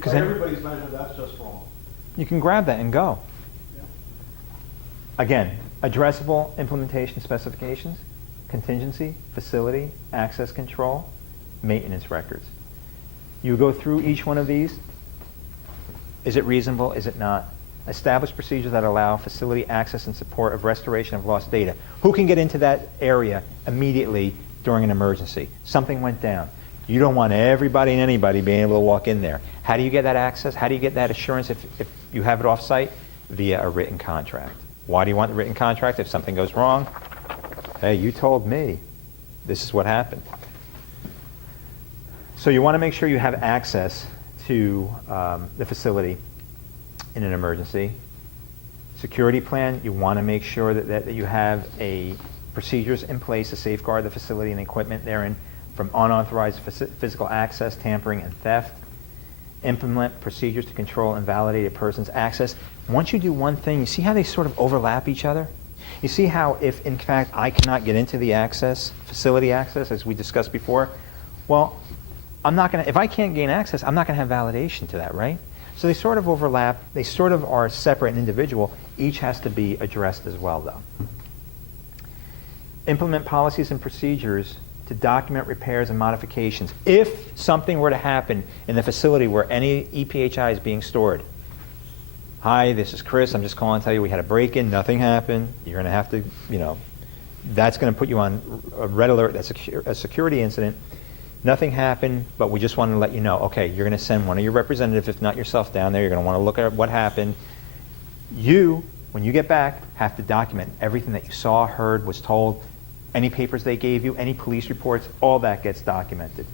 By everybody's measure, that's just wrong. You can grab that and go. Yeah. Again, addressable implementation specifications, contingency, facility, access control, maintenance records. You go through each one of these. Is it reasonable? Is it not? Establish procedures that allow facility access and support of restoration of lost data. Who can get into that area immediately during an emergency? Something went down. You don't want everybody and anybody being able to walk in there. How do you get that access? How do you get that assurance if you have it off-site? Via a written contract. Why do you want the written contract? If something goes wrong, hey, you told me. This is what happened. So you want to make sure you have access to the facility in an emergency. Security plan, you want to make sure that you have procedures in place to safeguard the facility and equipment therein from unauthorized physical access, tampering, and theft. Implement procedures to control and validate a person's access. Once you do one thing, you see how they sort of overlap each other? You see how if, in fact, I cannot get into the facility access, as we discussed before, well, if I can't gain access, I'm not going to have validation to that, right? So they sort of overlap. They sort of are separate and individual. Each has to be addressed as well, though. Implement policies and procedures to document repairs and modifications. If something were to happen in the facility where any EPHI is being stored. Hi, this is Chris. I'm just calling to tell you we had a break-in. Nothing happened. You're going to have to, that's going to put you on a red alert. That's a security incident. Nothing happened, but we just wanted to let you know, okay, you're going to send one of your representatives, if not yourself, down there. You're going to want to look at what happened. You, when you get back, have to document everything that you saw, heard, was told, any papers they gave you, any police reports, all that gets documented.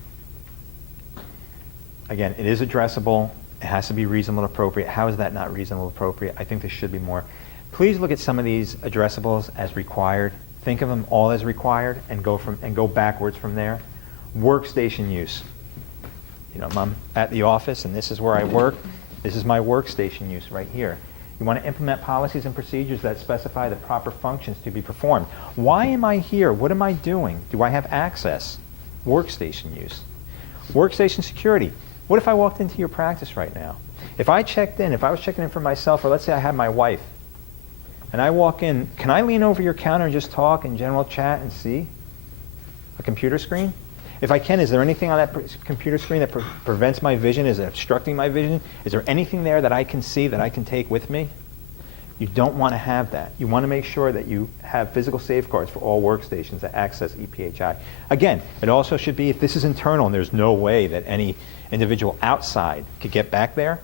Again, it is addressable. It has to be reasonable and appropriate. How is that not reasonable and appropriate? I think there should be more. Please look at some of these addressables as required. Think of them all as required and go backwards from there. Workstation use. I'm at the office and this is where I work. This is my workstation use right here. You want to implement policies and procedures that specify the proper functions to be performed. Why am I here? What am I doing? Do I have access? Workstation use. Workstation security. What if I walked into your practice right now? If I was checking in for myself, or let's say I had my wife, and I walk in, can I lean over your counter and just talk and general chat and see a computer screen? If I can, is there anything on that computer screen that prevents my vision? Is it obstructing my vision? Is there anything there that I can see that I can take with me? You don't want to have that. You want to make sure that you have physical safeguards for all workstations that access EPHI. Again, it also should be, if this is internal and there's no way that any individual outside could get back there,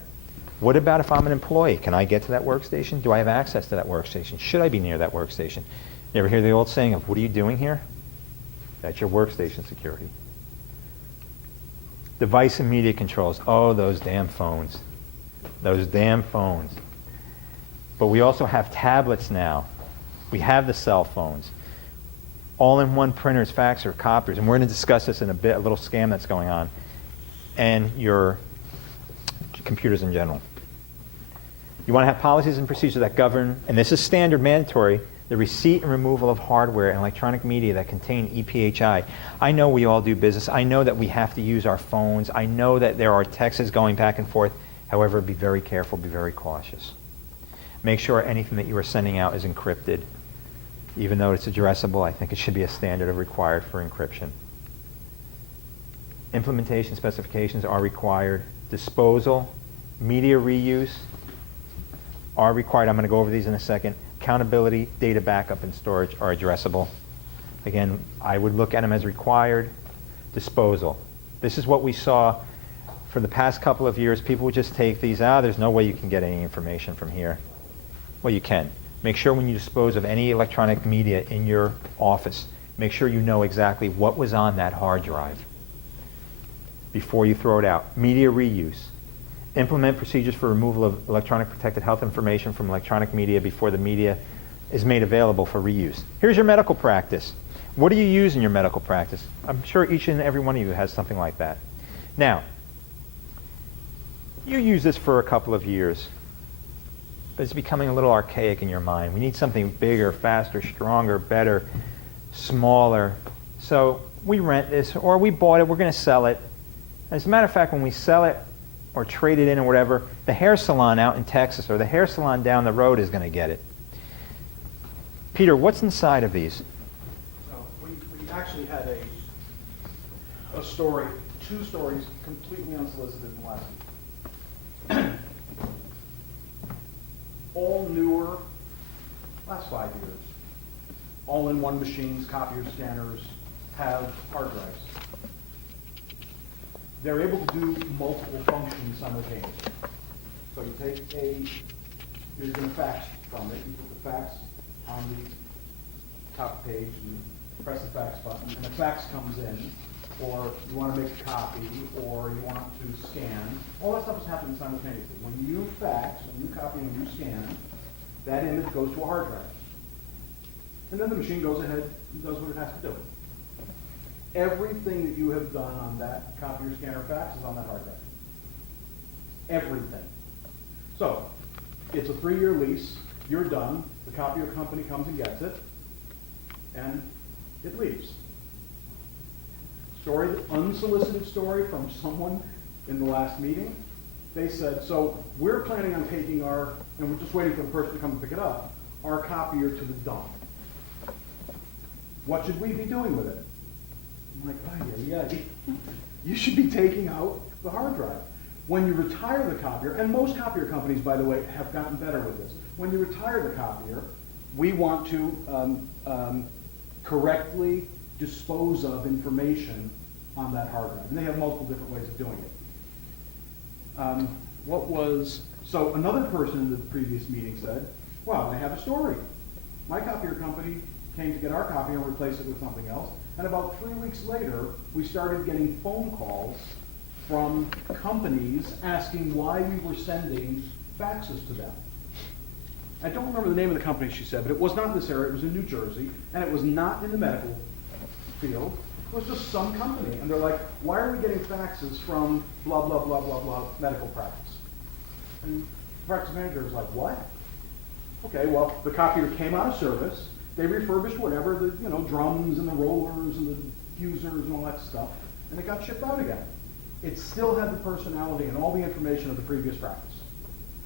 what about if I'm an employee? Can I get to that workstation? Do I have access to that workstation? Should I be near that workstation? You ever hear the old saying of, what are you doing here? That's your workstation security. Device and media controls. Oh, those damn phones. Those damn phones. But we also have tablets now. We have the cell phones. All-in-one printers, faxers, copiers, and we're going to discuss this in a bit, a little scam that's going on, and your computers in general. You want to have policies and procedures that govern, and this is standard mandatory, the receipt and removal of hardware and electronic media that contain EPHI. I know we all do business. I know that we have to use our phones. I know that there are texts going back and forth. However, be very careful, be very cautious. Make sure anything that you are sending out is encrypted. Even though it's addressable, I think it should be a standard of required for encryption. Implementation specifications are required. Disposal, media reuse are required. I'm going to go over these in a second. Accountability, data backup, and storage are addressable. Again, I would look at them as required. Disposal. This is what we saw for the past couple of years. People would just take these, there's no way you can get any information from here. Well, you can. Make sure when you dispose of any electronic media in your office, make sure you know exactly what was on that hard drive before you throw it out. Media reuse. Implement procedures for removal of electronic protected health information from electronic media before the media is made available for reuse. Here's your medical practice. What do you use in your medical practice? I'm sure each and every one of you has something like that. Now, you use this for a couple of years, but it's becoming a little archaic in your mind. We need something bigger, faster, stronger, better, smaller. So we rent this, or we bought it, we're going to sell it. As a matter of fact, when we sell it or trade it in or whatever, the hair salon out in Texas or the hair salon down the road is going to get it. Peter, what's inside of these? We actually had a story, 2 stories, completely unsolicited in the last week. All newer, last 5 years, all-in-one machines, copiers, scanners, have hard drives. They're able to do multiple functions simultaneously. So you take you're going to fax from it, you put the fax on the top page and press the fax button, and the fax comes in, or you want to make a copy, or you want to scan. All that stuff is happening simultaneously. When you fax, when you copy, when you scan, that image goes to a hard drive. And then the machine goes ahead and does what it has to do. Everything that you have done on that copier, scanner, fax is on that hard drive. Everything. So, it's a 3-year lease, you're done, the copier company comes and gets it, and it leaves. Unsolicited story from someone in the last meeting. They said, so we're planning on taking and we're just waiting for the person to come and pick it up, our copier to the dump. What should we be doing with it? I'm like, oh yeah, you should be taking out the hard drive. When you retire the copier, and most copier companies, by the way, have gotten better with this. When you retire the copier, we want to correctly dispose of information on that hard drive. And they have multiple different ways of doing it. So another person in the previous meeting said, well, I have a story. My copier company came to get our copy and replace it with something else. And about 3 weeks later, we started getting phone calls from companies asking why we were sending faxes to them. I don't remember the name of the company she said, but it was not in this area, it was in New Jersey, and it was not in the medical field. It was just some company. And they're like, why are we getting faxes from blah, blah, blah, blah, blah, medical practice? And the practice manager is like, what? Okay, well, the copier came out of service. They refurbished whatever, the drums and the rollers and the fusers and all that stuff, and it got shipped out again. It still had the personality and all the information of the previous practice.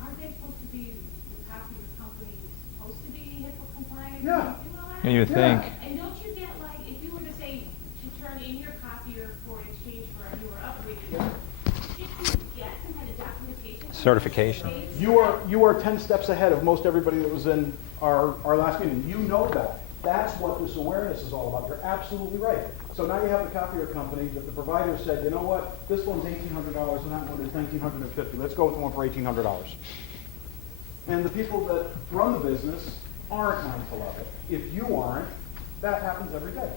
Aren't they supposed to be, the copier company supposed to be HIPAA compliant? Yeah. And you would think. And don't you get, like, if you were to say, to turn in your copier for exchange for a newer upgraded, should you get some kind of documentation? Certification. You are 10 steps ahead of most everybody that was in our last meeting. You know that. That's what this awareness is all about. You're absolutely right. So now you have the copier company that the provider said, you know what, this one's $1,800 and that one is $1,950. Let's go with the one for $1,800. And the people that run the business aren't mindful of it. If you aren't, that happens every day.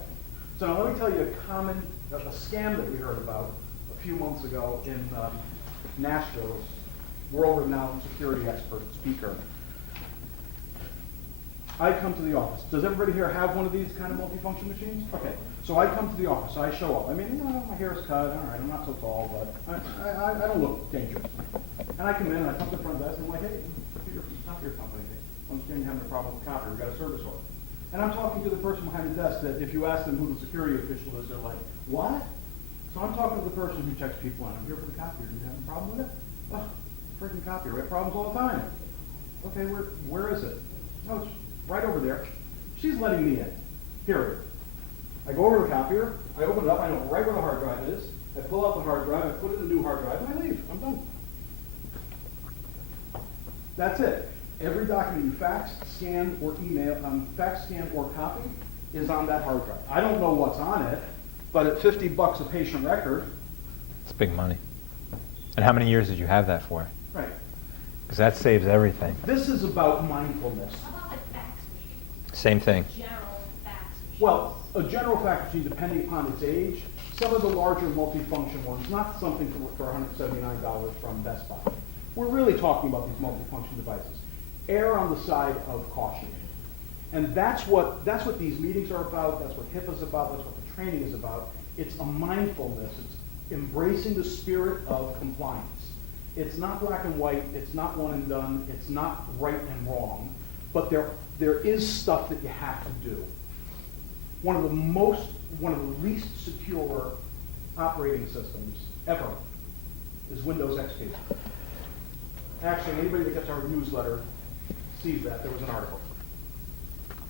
So now let me tell you a scam that we heard about a few months ago in Nashville. World-renowned security expert speaker. I come to the office. Does everybody here have one of these kind of multifunction machines? Okay. So I come to the office. I show up. I mean, my hair is cut. All right, I'm not so tall, but I don't look dangerous. And I come in and I come to the front desk and I'm like, hey, it's not your company. I understand you're having a problem with the copy. We've got a service order. And I'm talking to the person behind the desk that if you ask them who the security official is, they're like, what? So I'm talking to the person who checks people in. I'm here for the copier. Do you have a problem with it? Oh, freaking copier. We have problems all the time. Okay, where is it? No, it's right over there. She's letting me in. Here. I go over to the copier. I open it up. I know right where the hard drive is. I pull out the hard drive. I put it in the new hard drive, and I leave. I'm done. That's it. Every document you fax, scan, or email, fax, scan, or copy is on that hard drive. I don't know what's on it, but at $50 a patient record. It's big money. And how many years did you have that for? Right. Because that saves everything. This is about mindfulness. How about like fax machines? Same thing. General fax machines? Well, a general fax machine, depending upon its age, some of the larger multifunction ones, not something for $179 from Best Buy. We're really talking about these multifunction devices. Err on the side of caution. And that's what these meetings are about, that's what HIPAA is about, that's what the training is about. It's a mindfulness, it's embracing the spirit of compliance. It's not black and white, it's not one and done, it's not right and wrong, but there is stuff that you have to do. One of the least secure operating systems ever is Windows XP. Actually, anybody that gets our newsletter sees that. There was an article.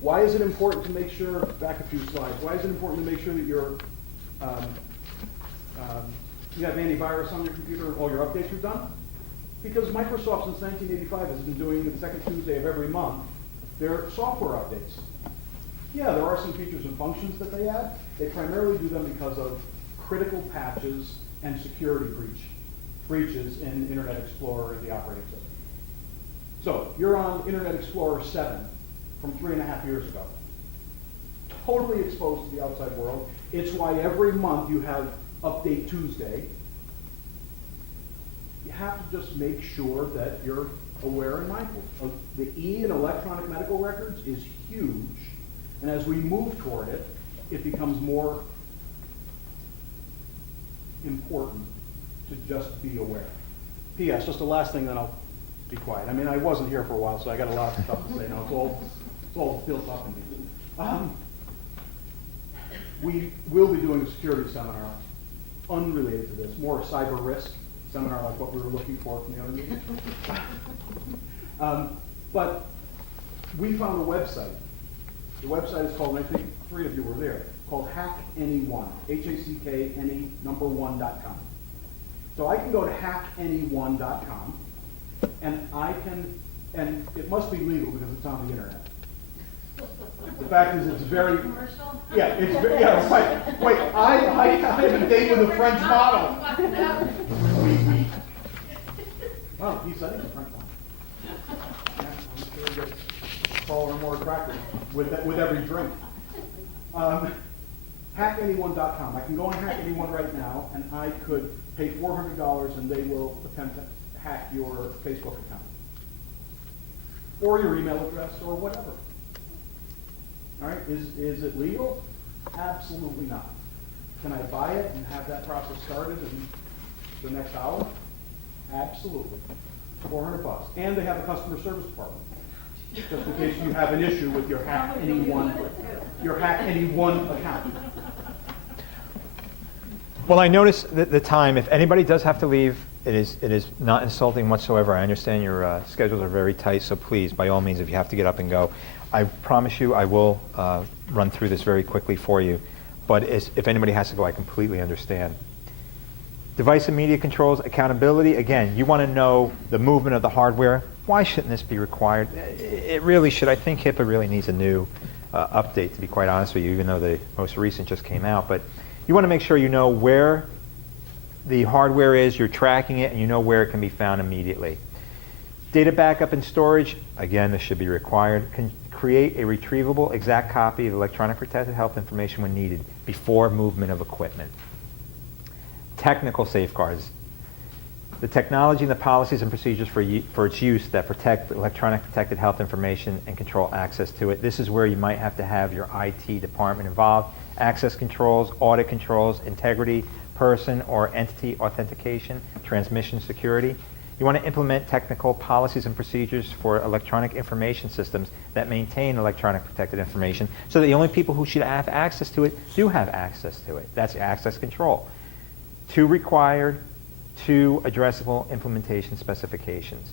Why is it important to make sure, back a few slides, why is it important to make sure that you have antivirus on your computer and all your updates are done? Because Microsoft since 1985 has been doing the second Tuesday of every month their software updates. Yeah, there are some features and functions that they add. They primarily do them because of critical patches and security breaches in Internet Explorer, the operating system. So you're on Internet Explorer 7 from 3.5 years ago. Totally exposed to the outside world. It's why every month you have Update Tuesday. You have to just make sure that you're aware and mindful. The E in electronic medical records is huge. And as we move toward it, it becomes more important to just be aware. P.S. Just the last thing, then I'll be quiet. I mean, I wasn't here for a while, so I got a lot of stuff to say now. It's all built up in me. We will be doing a security seminar unrelated to this, more a cyber risk seminar like what we were looking for from the other meeting. But we found a website. The website is called, and I think 3 of you were there, called HackAny1, HACKAny1.com. So I can go to hackany1.com, and and it must be legal because it's on the internet. The fact is, it's very commercial. Yeah, right. Wait, I have a date with a French model. Well, he said he's a French model. Yeah, I'm sure he gets taller and more attractive with every drink. Hackany1.com. I can go on HackAny1 right now, and I could pay $400, and they will attempt to hack your Facebook account, or your email address, or whatever. All right, is it legal? Absolutely not. Can I buy it and have that process started in the next hour? Absolutely. $400. And they have a customer service department, just in case you have an issue with your HackAny1 account. Well, I noticed the time. If anybody does have to leave, it is not insulting whatsoever. I understand your schedules are very tight, so please, by all means, if you have to get up and go, I promise you I will run through this very quickly for you. But if anybody has to go, I completely understand. Device and media controls, accountability. Again, you want to know the movement of the hardware. Why shouldn't this be required? It really should. I think HIPAA really needs a new update, to be quite honest with you, even though the most recent just came out. But you want to make sure you know where the hardware is, you're tracking it, and you know where it can be found immediately. Data backup and storage, again, this should be required. Create a retrievable exact copy of electronic protected health information when needed before movement of equipment. Technical safeguards. The technology and the policies and procedures for its use that protect electronic protected health information and control access to it. This is where you might have to have your IT department involved. Access controls, audit controls, integrity, person or entity authentication, transmission security. You want to implement technical policies and procedures for electronic information systems that maintain electronic protected information so that the only people who should have access to it do have access to it. That's access control. 2 required, 2 addressable implementation specifications.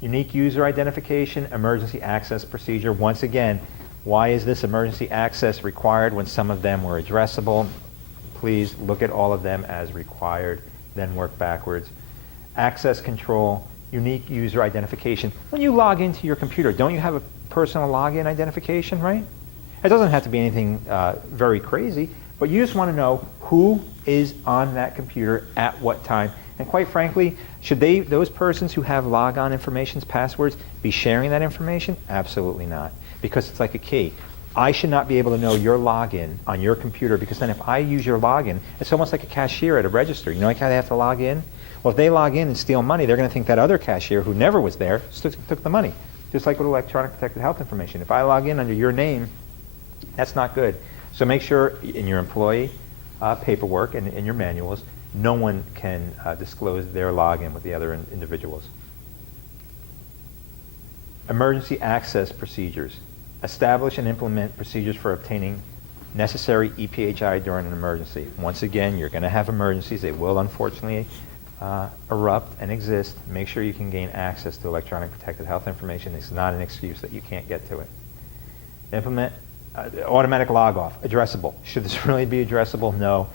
Unique user identification, emergency access procedure. Once again, why is this emergency access required when some of them were addressable? Please look at all of them as required, then work backwards. Access control, unique user identification. When you log into your computer, don't you have a personal login identification, right? It doesn't have to be anything very crazy, but you just want to know who is on that computer at what time. And quite frankly, should those persons who have logon information, passwords, be sharing that information? Absolutely not, because it's like a key. I should not be able to know your login on your computer, because then if I use your login, it's almost like a cashier at a register. You know, like how they have to log in? Well, if they log in and steal money, they're going to think that other cashier who never was there took the money. Just like with electronic protected health information. If I log in under your name, that's not good. So make sure in your employee paperwork and in your manuals, no one can disclose their login with the other individuals. Emergency access procedures. Establish and implement procedures for obtaining necessary EPHI during an emergency. Once again, you're going to have emergencies. They will unfortunately erupt and exist. Make sure you can gain access to electronic protected health information. It's not an excuse that you can't get to it. Implement automatic log-off, addressable. Should this really be addressable? No.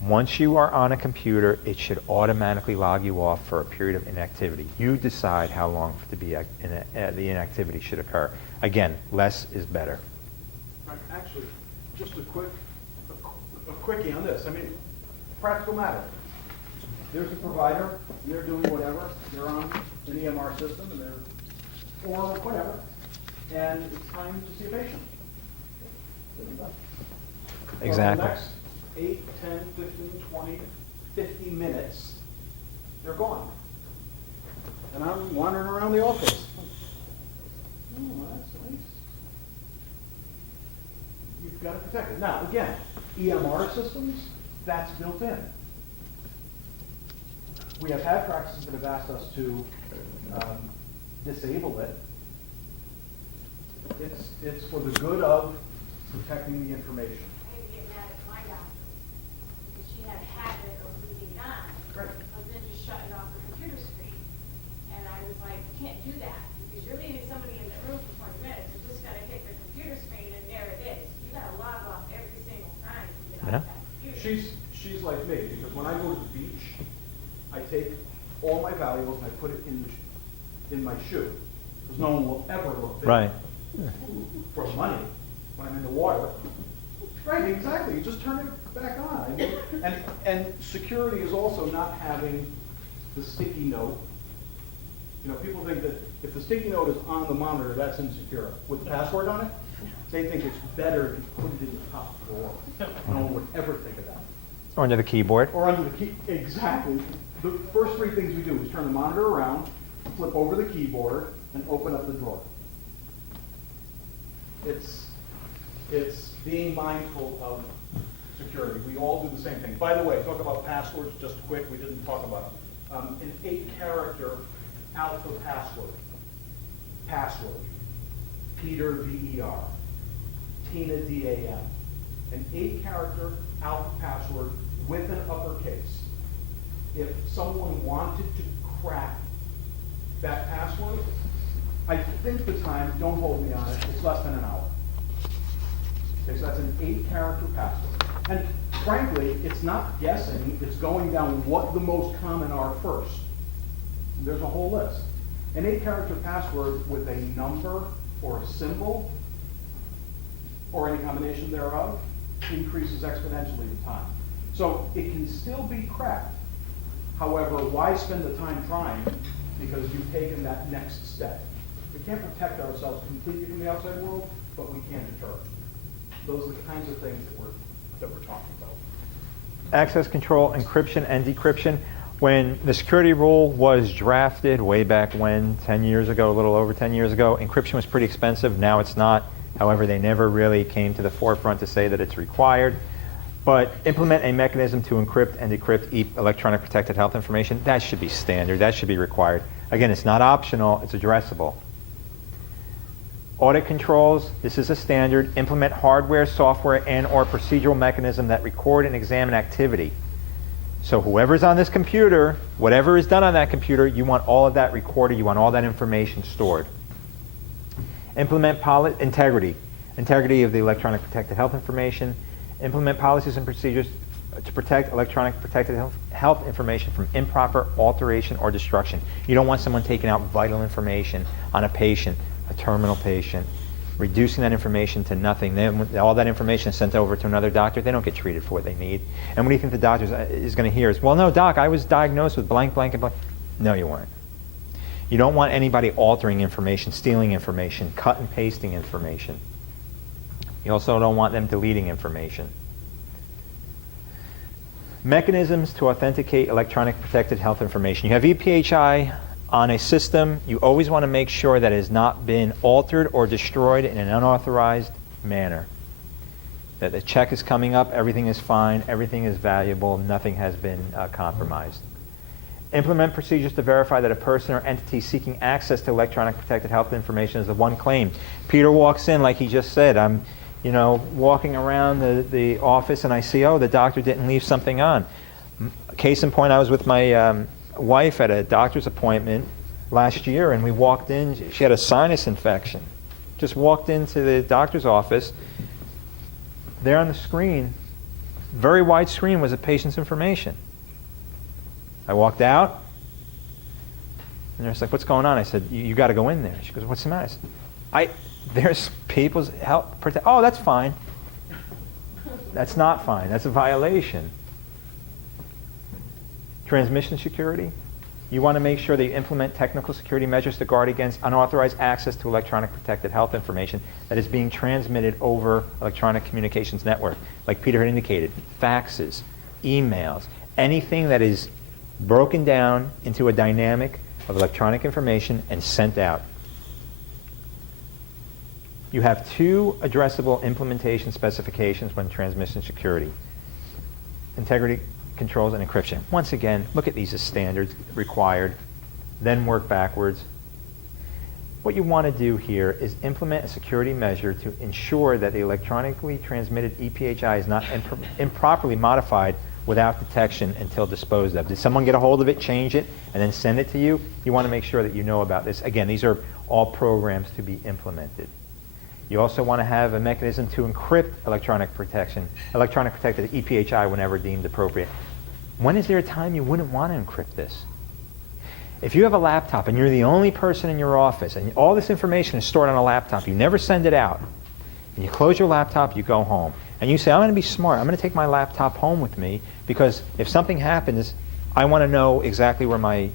Once you are on a computer, it should automatically log you off for a period of inactivity. You decide how long the inactivity should occur. Again, less is better. Actually, just a quickie on this. I mean, practical matter. There's a provider, and they're doing whatever. They're on an EMR system, and or whatever, and it's time to see a patient. Exactly. For the next 8, 10, 15, 20, 50 minutes, they're gone. And I'm wandering around the office. Oh, that's nice. You've got to protect it. Now, again, EMR systems, that's built in. We have had practices that have asked us to disable it. It's for the good of protecting the information. I had to get mad at my doctor because she had a habit of leaving it on, Right. but then just shutting off the computer screen. And I was like, you can't do that because you're leaving somebody in the room for 20 minutes. You just gotta hit the computer screen and there it is. You gotta log off every single time you get off that computer. She's like me, because when I go to the beach, I take all my valuables and I put it in my shoe, because no one will ever look there. Right. For money, when I'm in the water. Right, exactly. You just turn it back on. And security is also not having the sticky note. You know, people think that if the sticky note is on the monitor, that's insecure. With the password on it, they think it's better if you put it in the top drawer. No one would ever think of that. Or under the keyboard. Or under the key, exactly. The first 3 things we do is turn the monitor around, flip over the keyboard, and open up the drawer. It's being mindful of security. We all do the same thing. By the way, talk about passwords just quick. We didn't talk about them. An 8-character alpha password. Password. Peter V-E-R. Tina D-A-M. An 8-character alpha password with an uppercase. If someone wanted to crack that password, I think the time, don't hold me on it, it's less than an hour. Okay, so that's an 8-character password. And frankly, it's not guessing, it's going down what the most common are first. There's a whole list. An 8-character password with a number or a symbol, or any combination thereof, increases exponentially with time. So it can still be cracked. However, why spend the time trying? Because you've taken that next step. We can't protect ourselves completely from the outside world, but we can deter. Those are the kinds of things that we're talking about. Access control, encryption, and decryption. When the security rule was drafted way back when, 10 years ago, a little over 10 years ago, encryption was pretty expensive. Now it's not. However, they never really came to the forefront to say that it's required. But implement a mechanism to encrypt and decrypt electronic protected health information. That should be standard. That should be required. Again, it's not optional. It's addressable. Audit controls. This is a standard. Implement hardware, software, and or procedural mechanism that record and examine activity. So whoever's on this computer, whatever is done on that computer, you want all of that recorded. You want all that information stored. Implement integrity. Integrity of the electronic protected health information. Implement policies and procedures to protect electronic protected health information from improper alteration or destruction. You don't want someone taking out vital information on a patient, a terminal patient, reducing that information to nothing. Then all that information is sent over to another doctor. They don't get treated for what they need. And what do you think the doctor is going to hear is, well, no, doc, I was diagnosed with blank, blank, and blank. No, you weren't. You don't want anybody altering information, stealing information, cut and pasting information. You also don't want them deleting information. Mechanisms to authenticate electronic protected health information. You have EPHI on a system, you always want to make sure that it has not been altered or destroyed in an unauthorized manner. That the check is coming up, everything is fine, everything is valuable, nothing has been compromised. Implement procedures to verify that a person or entity seeking access to electronic protected health information is the one claim. Peter walks in, like he just said, I'm walking around the office and I see, oh, the doctor didn't leave something on. Case in point, I was with my wife at a doctor's appointment last year, and we walked in, she had a sinus infection. Just walked into the doctor's office. There on the screen, very wide screen, was a patient's information. I walked out, and they're like, what's going on? I said, you got to go in there. She goes, what's the matter? I said, there's people's health protect. Oh, that's fine. That's not fine. That's a violation. Transmission security. You want to make sure that you implement technical security measures to guard against unauthorized access to electronic protected health information that is being transmitted over electronic communications network. Like Peter had indicated, faxes, emails, anything that is broken down into a dynamic of electronic information and sent out. You have two addressable implementation specifications when transmission security. Integrity controls and encryption. Once again, look at these as standards required, then work backwards. What you want to do here is implement a security measure to ensure that the electronically transmitted EPHI is not improperly modified without detection until disposed of. Did someone get a hold of it, change it, and then send it to you? You want to make sure that you know about this. Again, these are all programs to be implemented. You also want to have a mechanism to encrypt electronic protected EPHI whenever deemed appropriate. When is there a time you wouldn't want to encrypt this? If you have a laptop and you're the only person in your office and all this information is stored on a laptop, you never send it out, and you close your laptop, you go home, and you say, I'm going to be smart, I'm going to take my laptop home with me because if something happens, I want to know exactly where my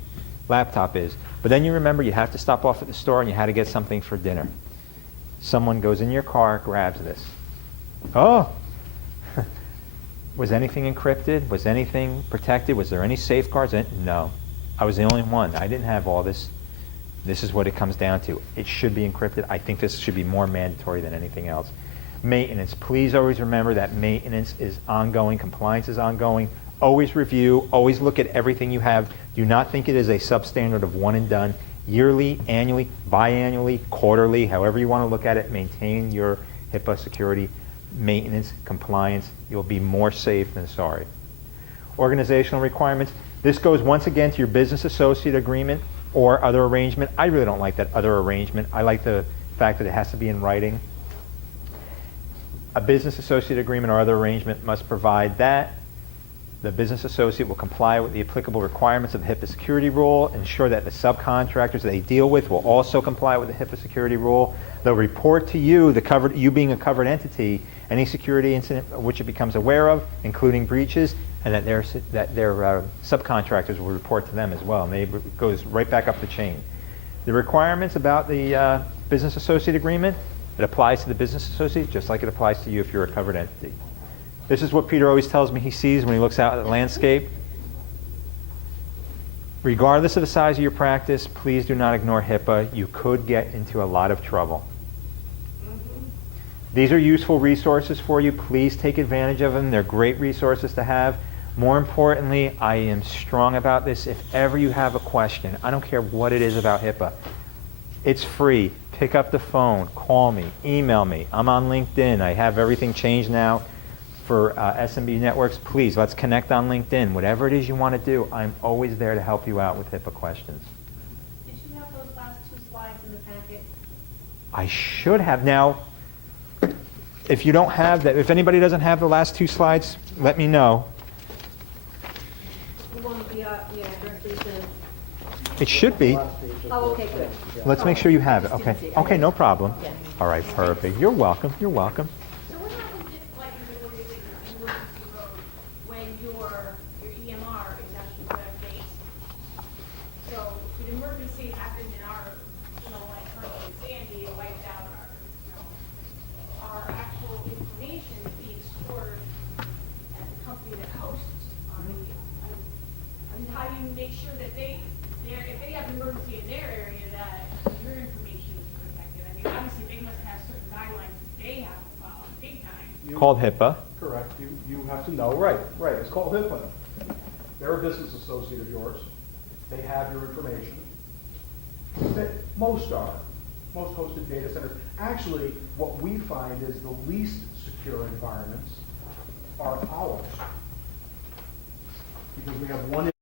laptop is. But then you remember you have to stop off at the store and you had to get something for dinner. Someone goes in your car, grabs this. Oh! Was anything encrypted? Was anything protected? Was there any safeguards? No. I was the only one. I didn't have all this. This is what it comes down to. It should be encrypted. I think this should be more mandatory than anything else. Maintenance. Please always remember that maintenance is ongoing. Compliance is ongoing. Always review. Always look at everything you have. Do not think it is a substandard of one and done. Yearly, annually, biannually, quarterly, however you want to look at it, maintain your HIPAA security, maintenance, compliance. You'll be more safe than sorry. Organizational requirements. This goes once again to your business associate agreement or other arrangement. I really don't like that other arrangement. I like the fact that it has to be in writing. A business associate agreement or other arrangement must provide that the business associate will comply with the applicable requirements of the HIPAA Security Rule, ensure that the subcontractors they deal with will also comply with the HIPAA Security Rule. They'll report to you, you being a covered entity, any security incident which it becomes aware of, including breaches, and that their subcontractors will report to them as well. And it goes right back up the chain. The requirements about the business associate agreement, it applies to the business associate just like it applies to you if you're a covered entity. This is what Peter always tells me he sees when he looks out at the landscape. Regardless of the size of your practice, please do not ignore HIPAA. You could get into a lot of trouble. These are useful resources for you. Please take advantage of them. They're great resources to have. More importantly, I am strong about this. If ever you have a question, I don't care what it is about HIPAA, it's free. Pick up the phone, call me, email me. I'm on LinkedIn. I have everything changed now for SMB Networks. Please, let's connect on LinkedIn. Whatever it is you want to do, I'm always there to help you out with HIPAA questions. Did you have those last two slides in the packet? I should have. Now, if you don't have that, if anybody doesn't have the last two slides, let me know. The one with the addresses and... It should be. Oh, okay, good. Let's make sure you have it. Okay. Contingency. Okay, no problem. Yeah. All right, perfect. You're welcome. You're welcome. So what happens if, like, in the emergency mode, when your EMR is actually web-based? So if an emergency happened in our, like Hurricane Sandy, it wiped out our actual information is being stored at the company that hosts our media. I mean, how do you make sure that if they have an emergency called HIPAA. Correct, you have to know, right, it's called HIPAA. They're a business associate of yours, they have your information. Most hosted data centers. Actually, what we find is the least secure environments are ours. Because we have one